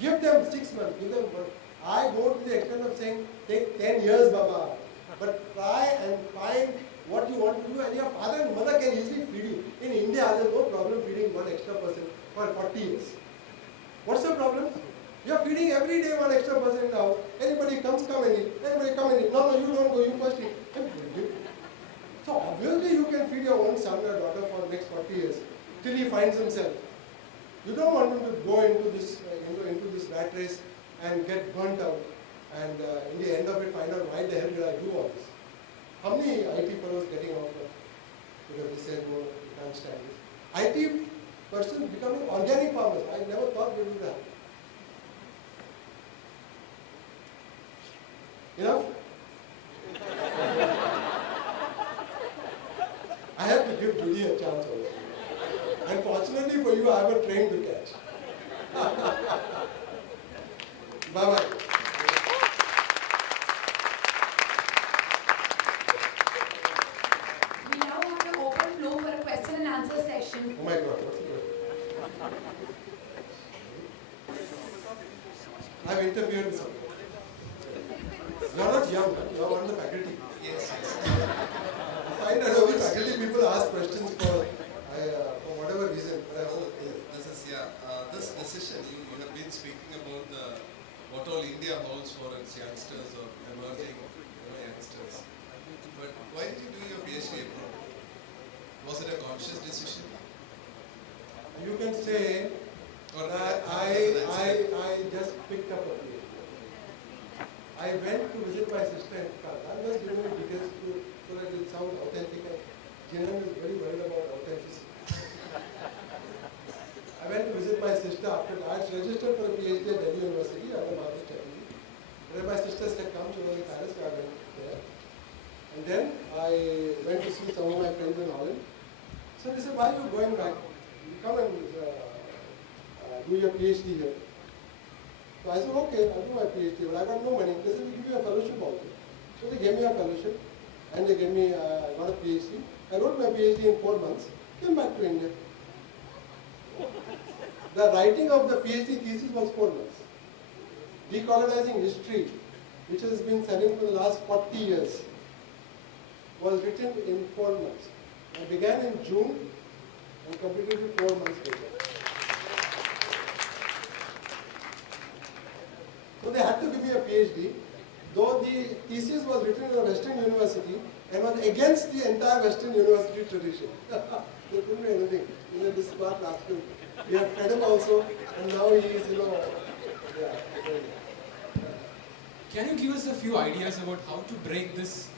Give them 6 months, give them 1. I go to the extent of saying, take 10 years, Baba, but try and find what you want to do, and your father and mother can easily feed you. In India, there's no problem feeding one extra person for 40 years. What's the problem? You're feeding every day one extra person in the house. Anybody comes, come and eat. Anybody come and eat. No, you don't go, you first eat. So obviously you can feed your own son or daughter for the next 40 years till he finds himself. You don't want him to go into this rat race and get burnt out, and in the end of it find out why the hell did I do all this. How many IT fellows getting out of because they said, no, you can't stand this. IT person becoming organic farmers. I never thought we would do that. Enough? I have to give Judy a chance also. And fortunately for you, I have a train to catch. Bye-bye. We now have an open floor for a question and answer session. Oh my God, what's it? I've interviewed with someone. You're not young, you're one of the faculty. Yes. I find that only faculty people ask questions for whatever reason. This decision, you have been speaking about what all India holds for its youngsters or emerging youngsters. But why did you do your PhD abroad? Was it a conscious decision? You can say that I just picked up a PhD. I went to visit my sister in France. I'm just giving you details so that it sounds authentic. Jinan is very worried about authenticity. I went to visit my sister after I registered for a PhD at Delhi University after Master's Chatham. Then my sister said, come to the Paris, so I went there. And then I went to see some of my friends in Holland. So they said, why are you going back? You come and do your PhD here. So I said, okay, I'll do my PhD, but I got no money. They said, we give you a fellowship also. So they gave me a fellowship, and they gave me, I got a PhD. I wrote my PhD in 4 months, came back to India. The writing of the PhD thesis was 4 months. Decolonizing history, which has been studying for the last 40 years, was written in 4 months. I began in June and completed it 4 months later. So they had to give me a PhD, though the thesis was written in a Western university and was against the entire Western university tradition. There couldn't be anything. This smart rascal. We have fed him also, and now he is, Can you give us a few ideas about how to break this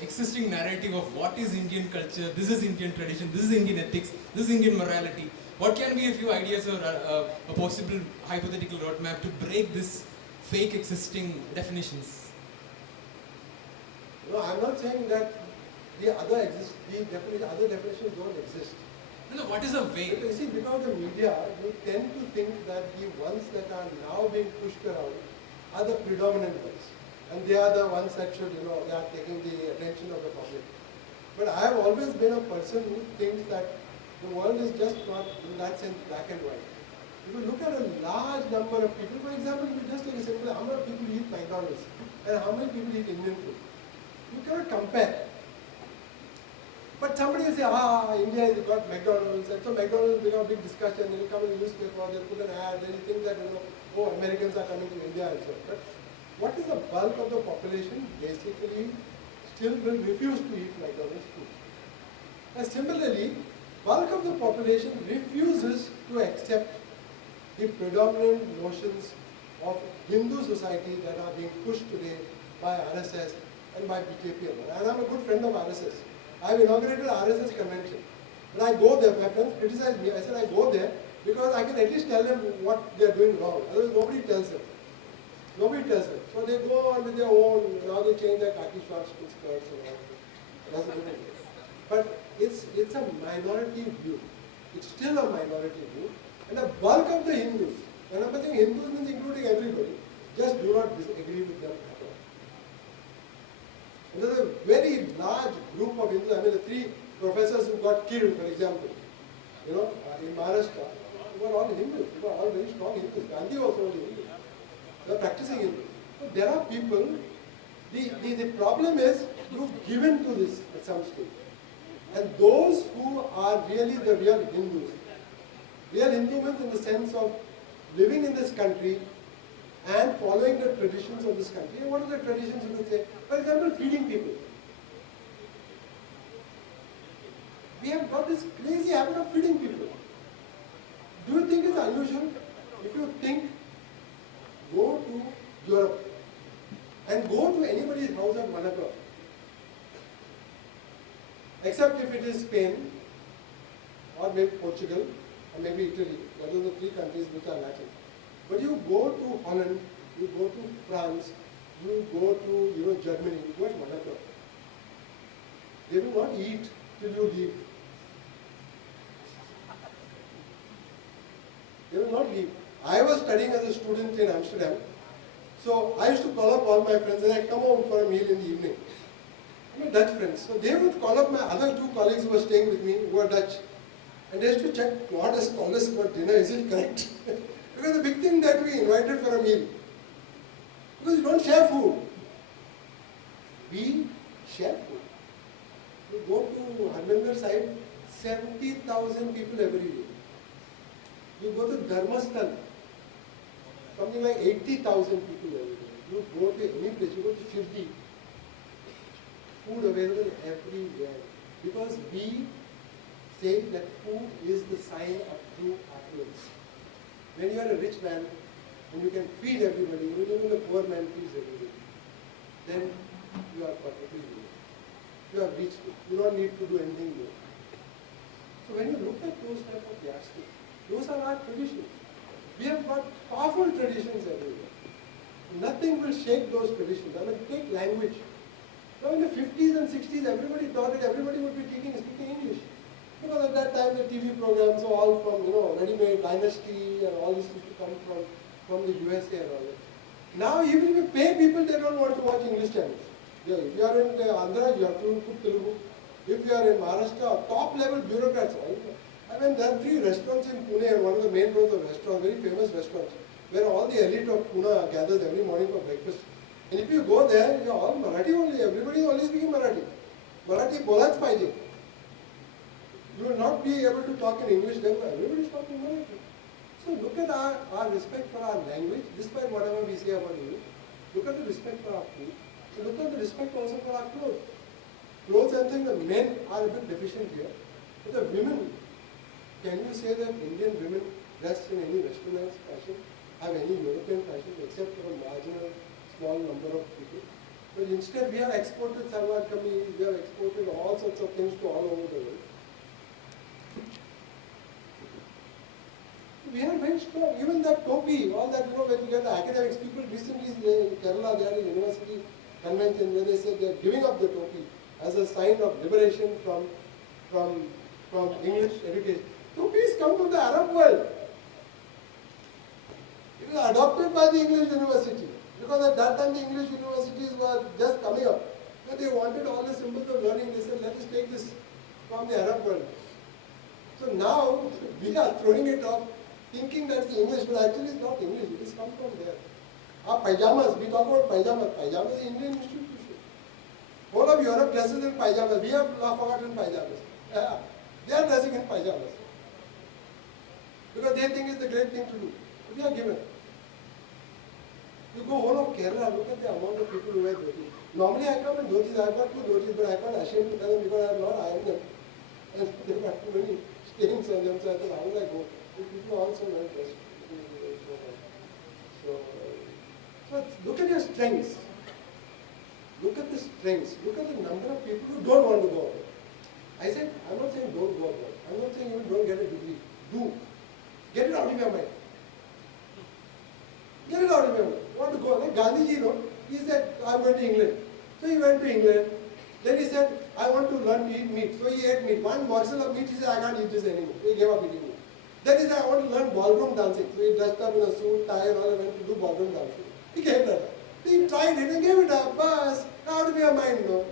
existing narrative of what is Indian culture, this is Indian tradition, this is Indian ethics, this is Indian morality? What can be a few ideas or a possible hypothetical roadmap to break this fake existing definitions? No, I'm not saying that the other definitions don't exist. No, what is a way? You see, because the media, you tend to think that the ones that are now being pushed around are the predominant ones. And they are the ones that should, they are taking the attention of the public. But I have always been a person who thinks that the world is just not, in that sense, black and white. If you look at a large number of people, for example, if you just take a simple, how many people eat McDonald's and how many people eat Indian food? You cannot compare. But somebody will say, India has got McDonald's, and so McDonald's will become a big discussion, they will come in the newspaper, they'll put an ad, then you think that, Americans are coming to India and so on. But what is the bulk of the population basically still will refuse to eat McDonald's food? And similarly, bulk of the population refuses to accept the predominant notions of Hindu society that are being pushed today by RSS and by BJP. And I'm a good friend of RSS. I've inaugurated RSS convention. But I go there, my friends criticize me. I said I go there because I can at least tell them what they're doing wrong. Otherwise nobody tells them. Nobody tells them. So they go on with their own, now they change their khaki shorts to skirts and all that. That's a good idea. But it's a minority view. It's still a minority view. And the bulk of the Hindus, and I'm saying Hindus means including everybody, just do not disagree with them at all. And there's a very large group of Hindus. I mean, the 3 professors who got killed, for example, in Maharashtra, were all Hindus. They were all very strong Hindus. Gandhi also was a Hindu. They are practicing Hindus. So there are people, the problem is you've given to this at some stage. And those who are really the real Hindus, real Hindu means in the sense of living in this country and following the traditions of this country. And what are the traditions you would say? For example, feeding people. We have got this crazy habit of feeding people. Do you think it's unusual? If you think, go to Europe and go to anybody's house at 1 o'clock. Except if it is Spain or maybe Portugal or maybe Italy. Those are the 3 countries which are Latin. But you go to Holland, you go to France, you go to Germany, you go at 1 o'clock. They will not eat till you leave. They will not leave. I was studying as a student in Amsterdam. So I used to call up all my friends and I'd come home for a meal in the evening. My Dutch friends. So they would call up my other 2 colleagues who were staying with me, who were Dutch. And they used to check what has called us for dinner, is it correct? Because the big thing that we invited for a meal. Because you don't share food. We share food. You go to Harmandir side, 70,000 people every day. You go to Dharmasthal, something like 80,000 people every day. You go to any place, you go to Shirdi, food available everywhere. Because we say that food is the sign of true affluence. When you are a rich man and you can feed everybody, even the poor man feeds everybody, then you are perfectly good. You have reached it. You don't need to do anything more. So when you look at those type of yardsticks, those are our traditions. We have got powerful traditions everywhere. Nothing will shake those traditions. I mean, take language. Now in the 50s and 60s, everybody thought that everybody would be speaking English. Because at that time the TV programs were all from, ready-made Dynasty and all this used to come from the USA and all that. Now even if you pay people, they don't want to watch English channels. Yeah, if you are in Andhra, you have to put Telugu. If you are in Maharashtra, top-level bureaucrats, right? I mean, there are 3 restaurants in Pune, and one of the main roads of restaurants, very famous restaurants, where all the elite of Pune gathers every morning for breakfast. And if you go there, you are all Marathi only. Everybody is only speaking Marathi. Marathi bolach pahiye. You will not be able to talk in English, then everybody is talking Marathi. So look at our respect for our language, despite whatever we say about English. Look at the respect for our food. So look at the respect also for our clothes. Clothes, I think the men are a bit deficient here. But the women, can you say that Indian women dress in any westernized fashion, have any European fashion, except for a marginal small number of people? But instead we have exported salwar kameez, we have exported all sorts of things to all over the world. We are very strong. Even that topi, all that, when you get the academics, people recently in Kerala, they had a university convention where they said they are giving up the topi as a sign of liberation from English education. Topis come from the Arab world. It was adopted by the English university. Because at that time the English universities were just coming up. But they wanted all the symbols of learning. They said, let us take this from the Arab world. So now we are throwing it off, thinking that's the English, but actually it's not English. It has come from there. Our pajamas, we talk about pajamas. Pajamas is Indian institution. Whole of Europe dresses in pajamas. We have forgotten pajamas. They are dressing in pajamas. Because they think it's the great thing to do. We are given. You go whole of Kerala, look at the amount of people who wear dhotis. Normally I come in dhotis, I have got 2 dhotis, but I am not ashamed to tell them because I have not ironed them. And there were too many stains on them, so I thought, how will I go? The people also went dressed. So look at your strengths. Look at the strengths. Look at the number of people who don't want to go abroad. I said, I'm not saying don't go abroad. I'm not saying even don't get a degree. Do. Get it out of your mind. Get it out of your mind. Want to go? Like Gandhiji, he said, I'm going to England. So he went to England. Then he said, I want to learn to eat meat. So he ate meat. One morsel of meat, he said, I can't eat this anymore. So he gave up eating meat. Then he said, I want to learn ballroom dancing. So he dressed up in a suit, tie and all, and went to do ballroom dancing. He gave that up. He tried it and gave it up. But out of your mind, no.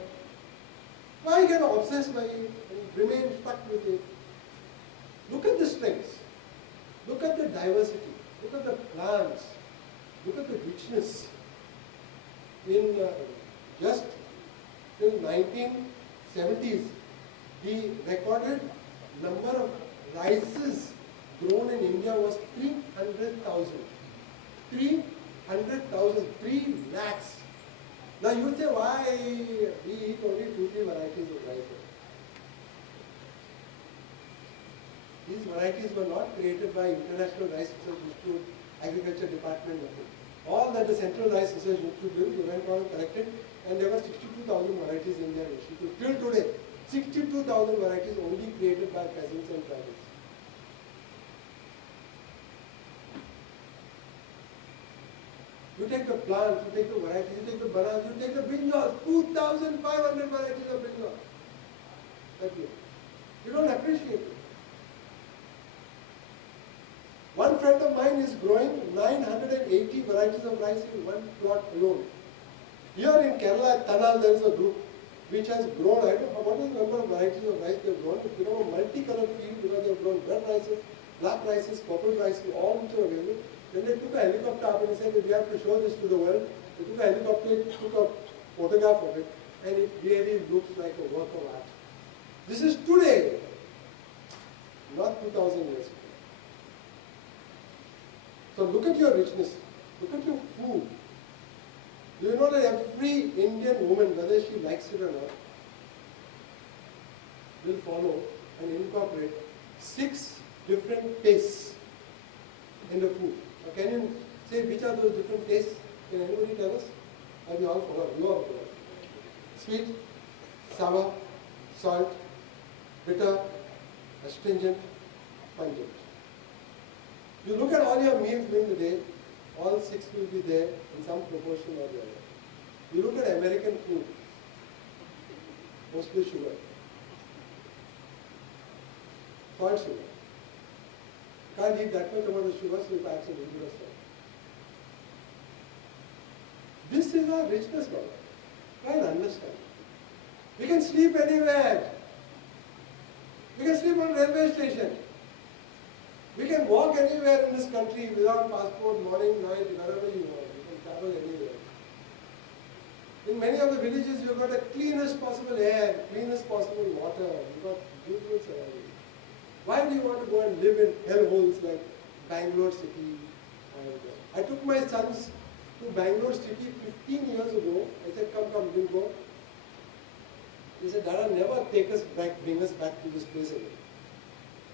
Why get obsessed by it and remain stuck with it? Look at the strengths. Look at the diversity. Look at the plants. Look at the richness. In just till 1970s, the recorded number of rices grown in India was 300,000. 300,000, 3 lakhs. Now you would say, why we eat only 2-3 varieties of rice? These varieties were not created by International Rice Research Institute, Agriculture Department, nothing. All that the Central Rice Research Institute did, they went on and collected, and there were 62,000 varieties in their institute. Till today, 62,000 varieties only created by peasants and tribals. You take the plants, you take the varieties, you take the bananas, you take the brinjals, 2,500 varieties of brinjals. That's it. You don't appreciate it. One friend of mine is growing 980 varieties of rice in one plot alone. Here in Kerala, at Tanal, there is a group which has grown, I don't know what is the number of varieties of rice they have grown. It's become a multicolored field because they have grown red rices, black rices, purple rices, all which are available. Then they took a helicopter up and said, we have to show this to the world. They took a helicopter, took a photograph of it, and it really looks like a work of art. This is today, not 2,000 years ago. So look at your richness, look at your food. Do you know that every Indian woman, whether she likes it or not, will follow and incorporate 6 different tastes in the food? Now can you say which are those different tastes? Can anybody tell us? Or we all forgot? You all forgot. Sweet, sour, salt, bitter, astringent, pungent. You look at all your meals during the day, all 6 will be there in some proportion or the other. You look at American food, mostly sugar, salt sugar. Can't eat that much amount of sugar, so you add some little bit of salt. This is our richness, brother. Try and understand. We can sleep anywhere. We can sleep on a railway station. We can walk anywhere in this country without passport, morning, night, wherever you want. You can travel anywhere. In many of the villages, you've got the cleanest possible air, cleanest possible water. You've got beautiful surroundings. Why do you want to go and live in hellholes like Bangalore city? And I took my sons to Bangalore city 15 years ago. I said, come, we'll go. He said, Dada, never take us back, bring us back to this place again.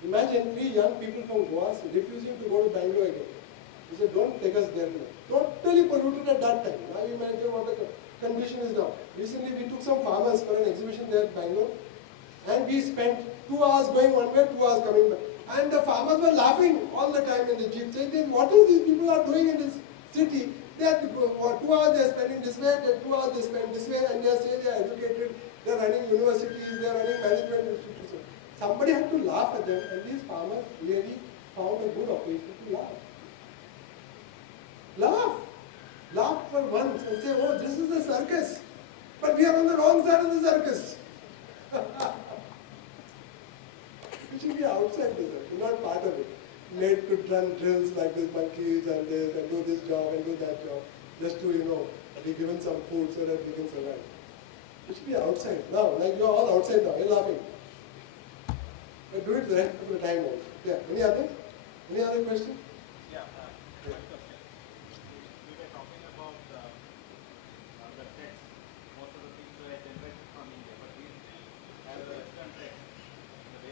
Imagine 3 young people from Goa refusing to go to Bangalore again. He said, don't take us there. Totally polluted at that time. Now you imagine what the condition is now. Recently we took some farmers for an exhibition there at Bangalore, and we spent 2 hours going one way, 2 hours coming back. And the farmers were laughing all the time in the jeep, saying, what is these people are doing in this city? They are, for 2 hours they are spending this way, 2 hours they spend this way, and they are saying they are educated, they are running universities, they are running management institutions. Somebody had to laugh at them, and these farmers really found a good occasion to laugh. Laugh. Laugh for once and say, oh, this is the circus. But we are on the wrong side of the circus. We should be outside the circus, not part of it. Made to run drills like this, monkeys and this, and do this job and do that job, just to, be given some food so that we can survive. We should be outside. Now, like you are all outside now, you're laughing. But do it the rest of the time also. Yeah, any other? Any other question? Yeah, one question. We were talking about the text. Most of the things were generated from India, but we still have a Western text. The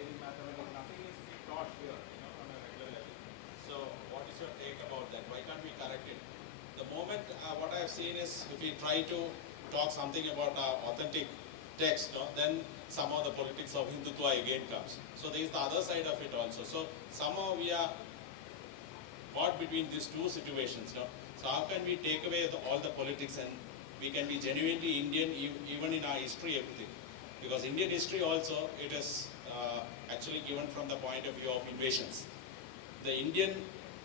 seen is if we try to talk something about authentic text, no, then somehow the politics of Hindutva again comes. So there is the other side of it also. So somehow we are caught between these two situations. No? So how can we take away all the politics and we can be genuinely Indian even in our history, everything? Because Indian history also, it is actually given from the point of view of invasions. The Indian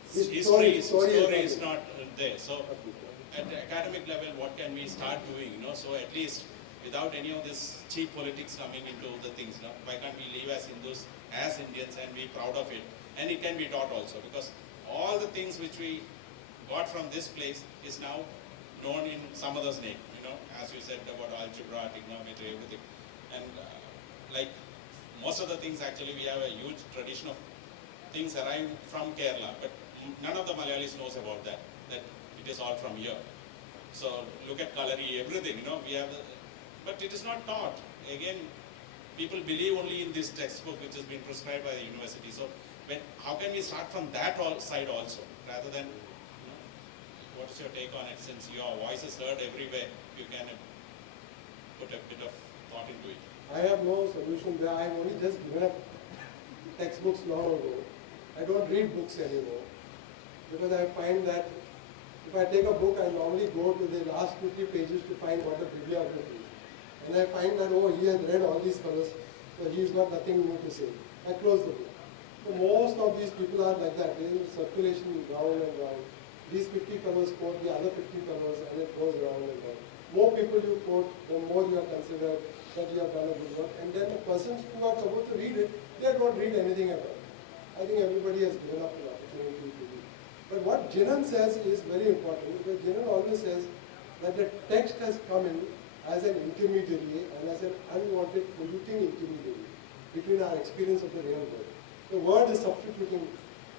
story is not there. So at the academic level, what can we start doing? So at least without any of this cheap politics coming into the things, why can't we live as Hindus, as Indians, and be proud of it? And it can be taught also, because all the things which we got from this place is now known in some other's name. As you said about algebra, trigonometry, everything. And like most of the things, actually, we have a huge tradition of things arriving from Kerala, but none of the Malayalis knows about that it is all from here. So look at Kalari, everything, we have but it is not taught. Again, people believe only in this textbook which has been prescribed by the university. So how can we start from that side also, rather than, what is your take on it? Since your voice is heard everywhere, you can put a bit of thought into it. I have no solution there. I have only just given up textbooks long ago. I don't read books anymore, because I find that if I take a book, I normally go to the last 2-3 pages to find what the bibliography is. And I find that, oh, he has read all these fellows, so he's got nothing new to say. I close the book. So most of these people are like that. There is circulation round and round. These 50 fellows quote the other 50 fellows, and it goes round and round. More people you quote, the more you are considered that you have done a good work. And then the persons who are supposed to read it, they don't read anything at all. I think everybody has given up the opportunity to read. But what Jinan says is very important, because Jinan always says that the text has come in as an intermediary and as an unwanted polluting intermediary between our experience of the real world. The word is substituting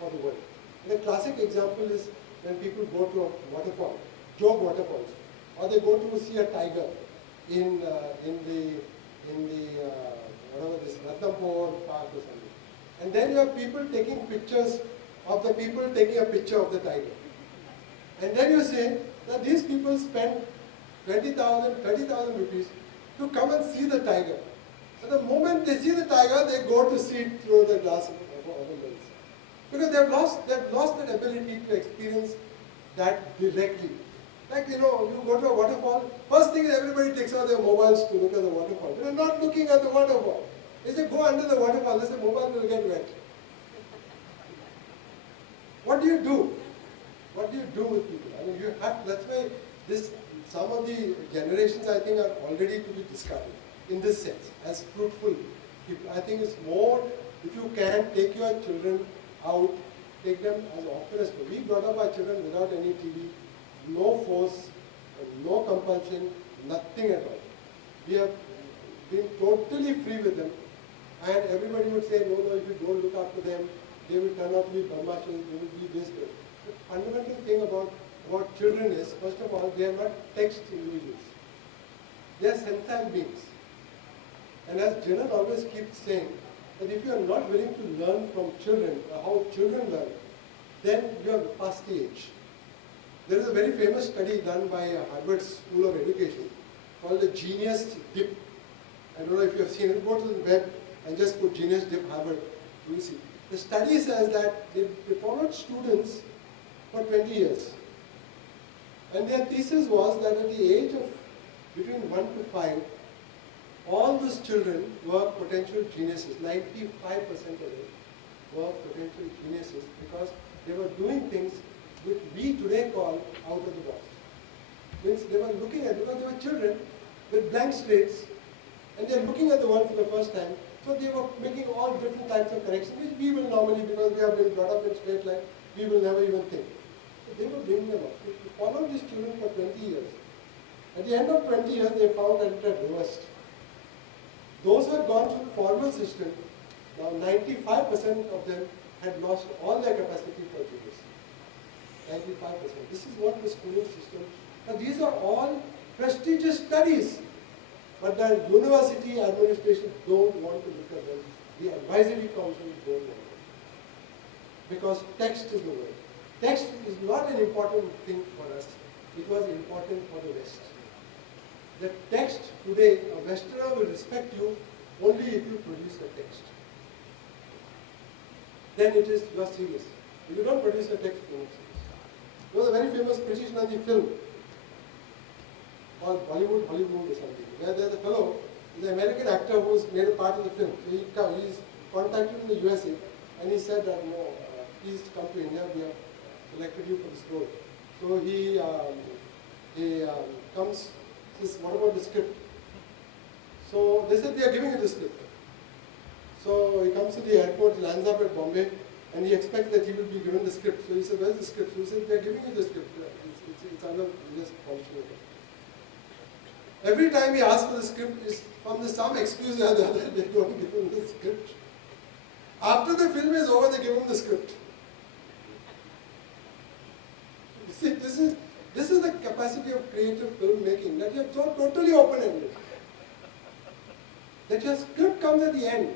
for the word. And a classic example is when people go to a waterfall, Jog waterfalls, or they go to see a tiger in the whatever this Ratnapur Park or something. And then you have people taking pictures of the people taking a picture of the tiger. And then you say that these people spend 20,000, 30,000 rupees to come and see the tiger. So the moment they see the tiger, they go to see it through the glass of the lens. Because they've lost that ability to experience that directly. Like, you go to a waterfall, first thing is everybody takes out their mobiles to look at the waterfall. They're not looking at the waterfall. They say, go under the waterfall, they say, mobile will get wet. What do you do? What do you do with people? I mean, that's why some of the generations, I think, are already to be discarded in this sense, as fruitful people. I think it's more, if you can, take your children out, take them as often as possible. We brought up our children without any TV, no force, no compulsion, nothing at all. We have been totally free with them, and everybody would say, no, if you don't look after them, they will turn out to be badmashis, they will be this. The fundamental thing about children is, first of all, they are not text individuals. They are sentient beings. And as Jinan always keeps saying, that if you are not willing to learn from children, how children learn, then you are past the age. There is a very famous study done by Harvard School of Education called the Genius Dip. I don't know if you have seen it. Go to the web and just put Genius Dip Harvard. You will see. The study says that they followed students for 20 years. And their thesis was that at the age of between 1 to 5, all those children were potential geniuses. 95% of them were potential geniuses because they were doing things which we today call out of the box. Means they were looking at, because they were children with blank slates, and they are looking at the world for the first time. So they were making all different types of corrections, which we will normally, because we have been brought up in straight line, we will never even think. So they were bringing them up. We followed these children for 20 years. At the end of 20 years, they found that it had reversed. Those who had gone through the formal system, now 95% of them had lost all their capacity for genius. 95%. This is what the schooling system. Now these are all prestigious studies, but the university administration don't want to look at them. The advisory council don't want them. Because text is the word. Text is not an important thing for us. it was important for the West. The text today, a Westerner will respect you only if you produce a text. Then it is, you are serious. If you don't produce a text, you are not serious. There was a very famous British Nandi film called Bollywood, Hollywood or something, where there's a fellow, the American actor who's made a part of the film. So he's contacted in the USA and he said that, no, please come to India, we have selected you for this role. So he comes, says, what about the script? So they said, we are giving you the script. So he comes to the airport, lands up at Bombay, and he expects that he will be given the script. So he said, where's the script? So he said, we are giving you the script. It's under this policy. Every time he asks for the script, is from some excuse or the other, they don't give him the script. After the film is over, they give him the script. You see, this is the capacity of creative filmmaking, that you are so totally open-ended. That your script comes at the end.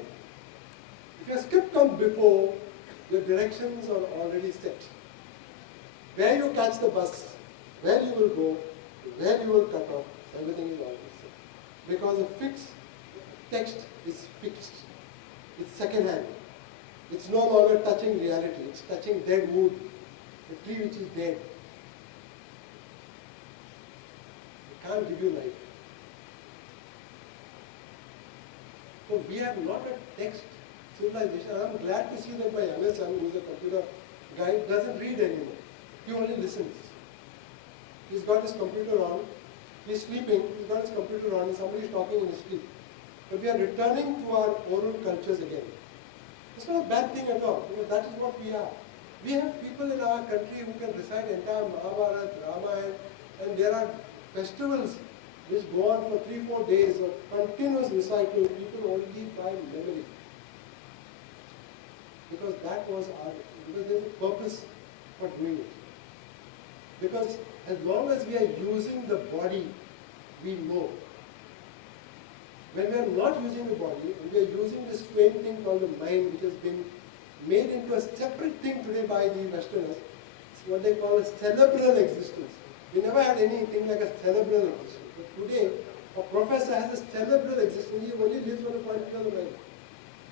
If your script comes before, your directions are already set. Where you catch the bus, where you will go, where you will cut off, everything is already set. Because a fixed text is fixed. It's second-hand. It's no longer touching reality. It's touching dead wood, the tree which is dead. It can't give you life. So we are not a text civilization. I'm glad to see that my younger son, who is a computer guy, doesn't read anymore. He only listens. He's got his computer on. He's sleeping. He's got his computer on and somebody is talking in his sleep. But we are returning to our oral cultures again. It's not a bad thing at all, because that is what we are. We have people in our country who can recite entire Mahabharata, Ramayana, and there are festivals which go on for 3-4 days of continuous recital, people only by memory. Because that was because there's a purpose for doing it. Because as long as we are using the body, we know. When we are not using the body, and we are using this strange thing called the mind, which has been made into a separate thing today by the Westerners, it's what they call a cerebral existence. We never had anything like a cerebral existence. But today, a professor has a cerebral existence. He only lives on a particular mind.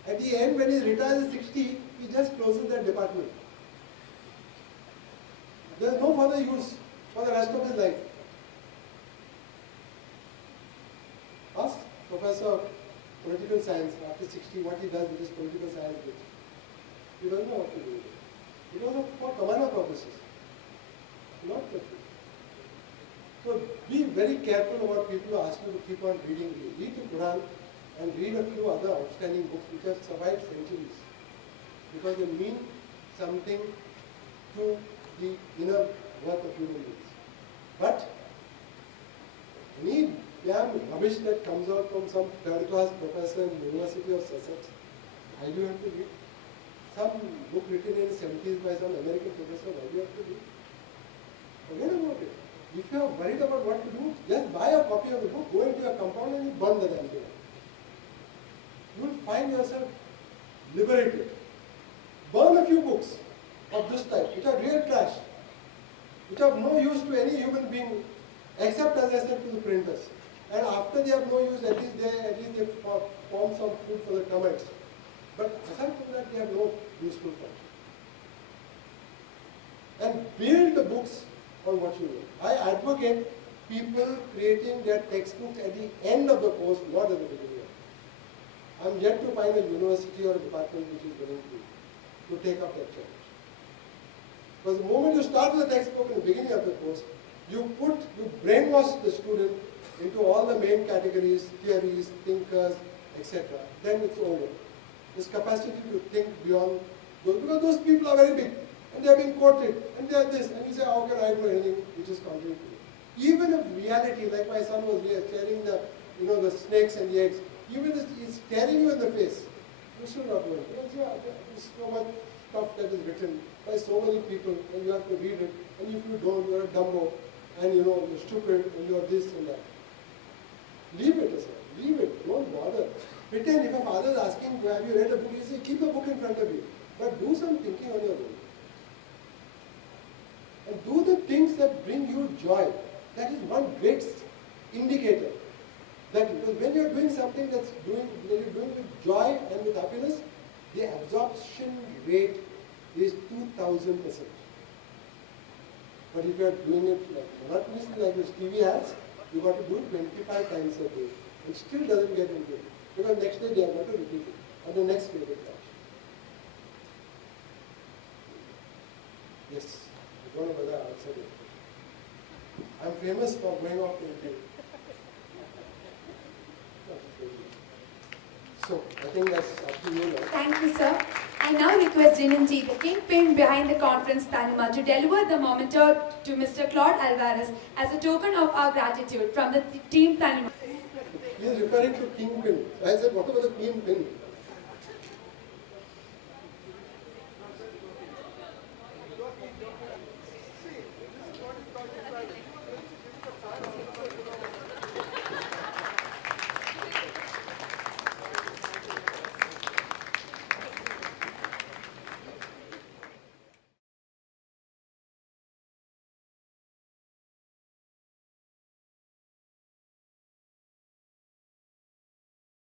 At the end, when he retires at 60, he just closes that department. There is no further use for the rest of his life. Ask Professor of Political Science after 60 what he does with his political science books. He doesn't know what to do with it. Because for Kamana purposes, not for truth. So be very careful about people who ask you to keep on reading. Read the Quran and read a few other outstanding books which have survived centuries. Because they mean something to the inner worth of human beings. But any damn rubbish that comes out from some third-class professor in the University of Sussex, why do you have to read? Some book written in the 70s by some American professor, why do you have to read? Forget about it. If you are worried about what to do, just buy a copy of the book, go into your compound and you burn the damn thing. You will find yourself liberated. Burn a few books of this type, which are real trash, which have no use to any human being, except, as I said, to the printers. And after they have no use, at least they form some food for the termites. But aside from that, they have no useful function. And build the books on what you know. I advocate people creating their textbooks at the end of the course, not at the beginning. I'm yet to find a university or a department which is willing to take up that challenge. Because the moment you start with the textbook in the beginning of the course, you brainwash the student into all the main categories, theories, thinkers, etc. Then it's over. This capacity to think beyond those, because those people are very big, and they are being quoted, and they are this, and you say, how can I do anything which is contrary to it? Even if reality, like my son was sharing the snakes and the eggs, even if he's staring you in the face, you should not do it. Because there's so much stuff that is written by so many people, and you have to read it, and if you don't, you're a dumbo, and you're stupid, and you're this and that. Leave it aside. Leave it. Don't bother. Pretend if a father is asking, have you read a book? You say, keep the book in front of you. But do some thinking on your own. and do the things that bring you joy. That is one great indicator. That when you're doing something that you're doing with joy and with happiness, the absorption rate is 2000%. But if you're doing it like monotonously, like this TV ads, you got to do it 25 times a day. It still doesn't get into it. Because next day they are going to repeat it. And the next day they catch. Yes, I don't know whether I answered it. I'm famous for going off the interview. So, I think that's up to you now. Thank you, sir. I now request Jinanji, the kingpin behind the conference Tanima, to deliver the memento to Mr. Claude Alvarez as a token of our gratitude from the team Tanima. He is referring to kingpin. I said, what about the kingpin?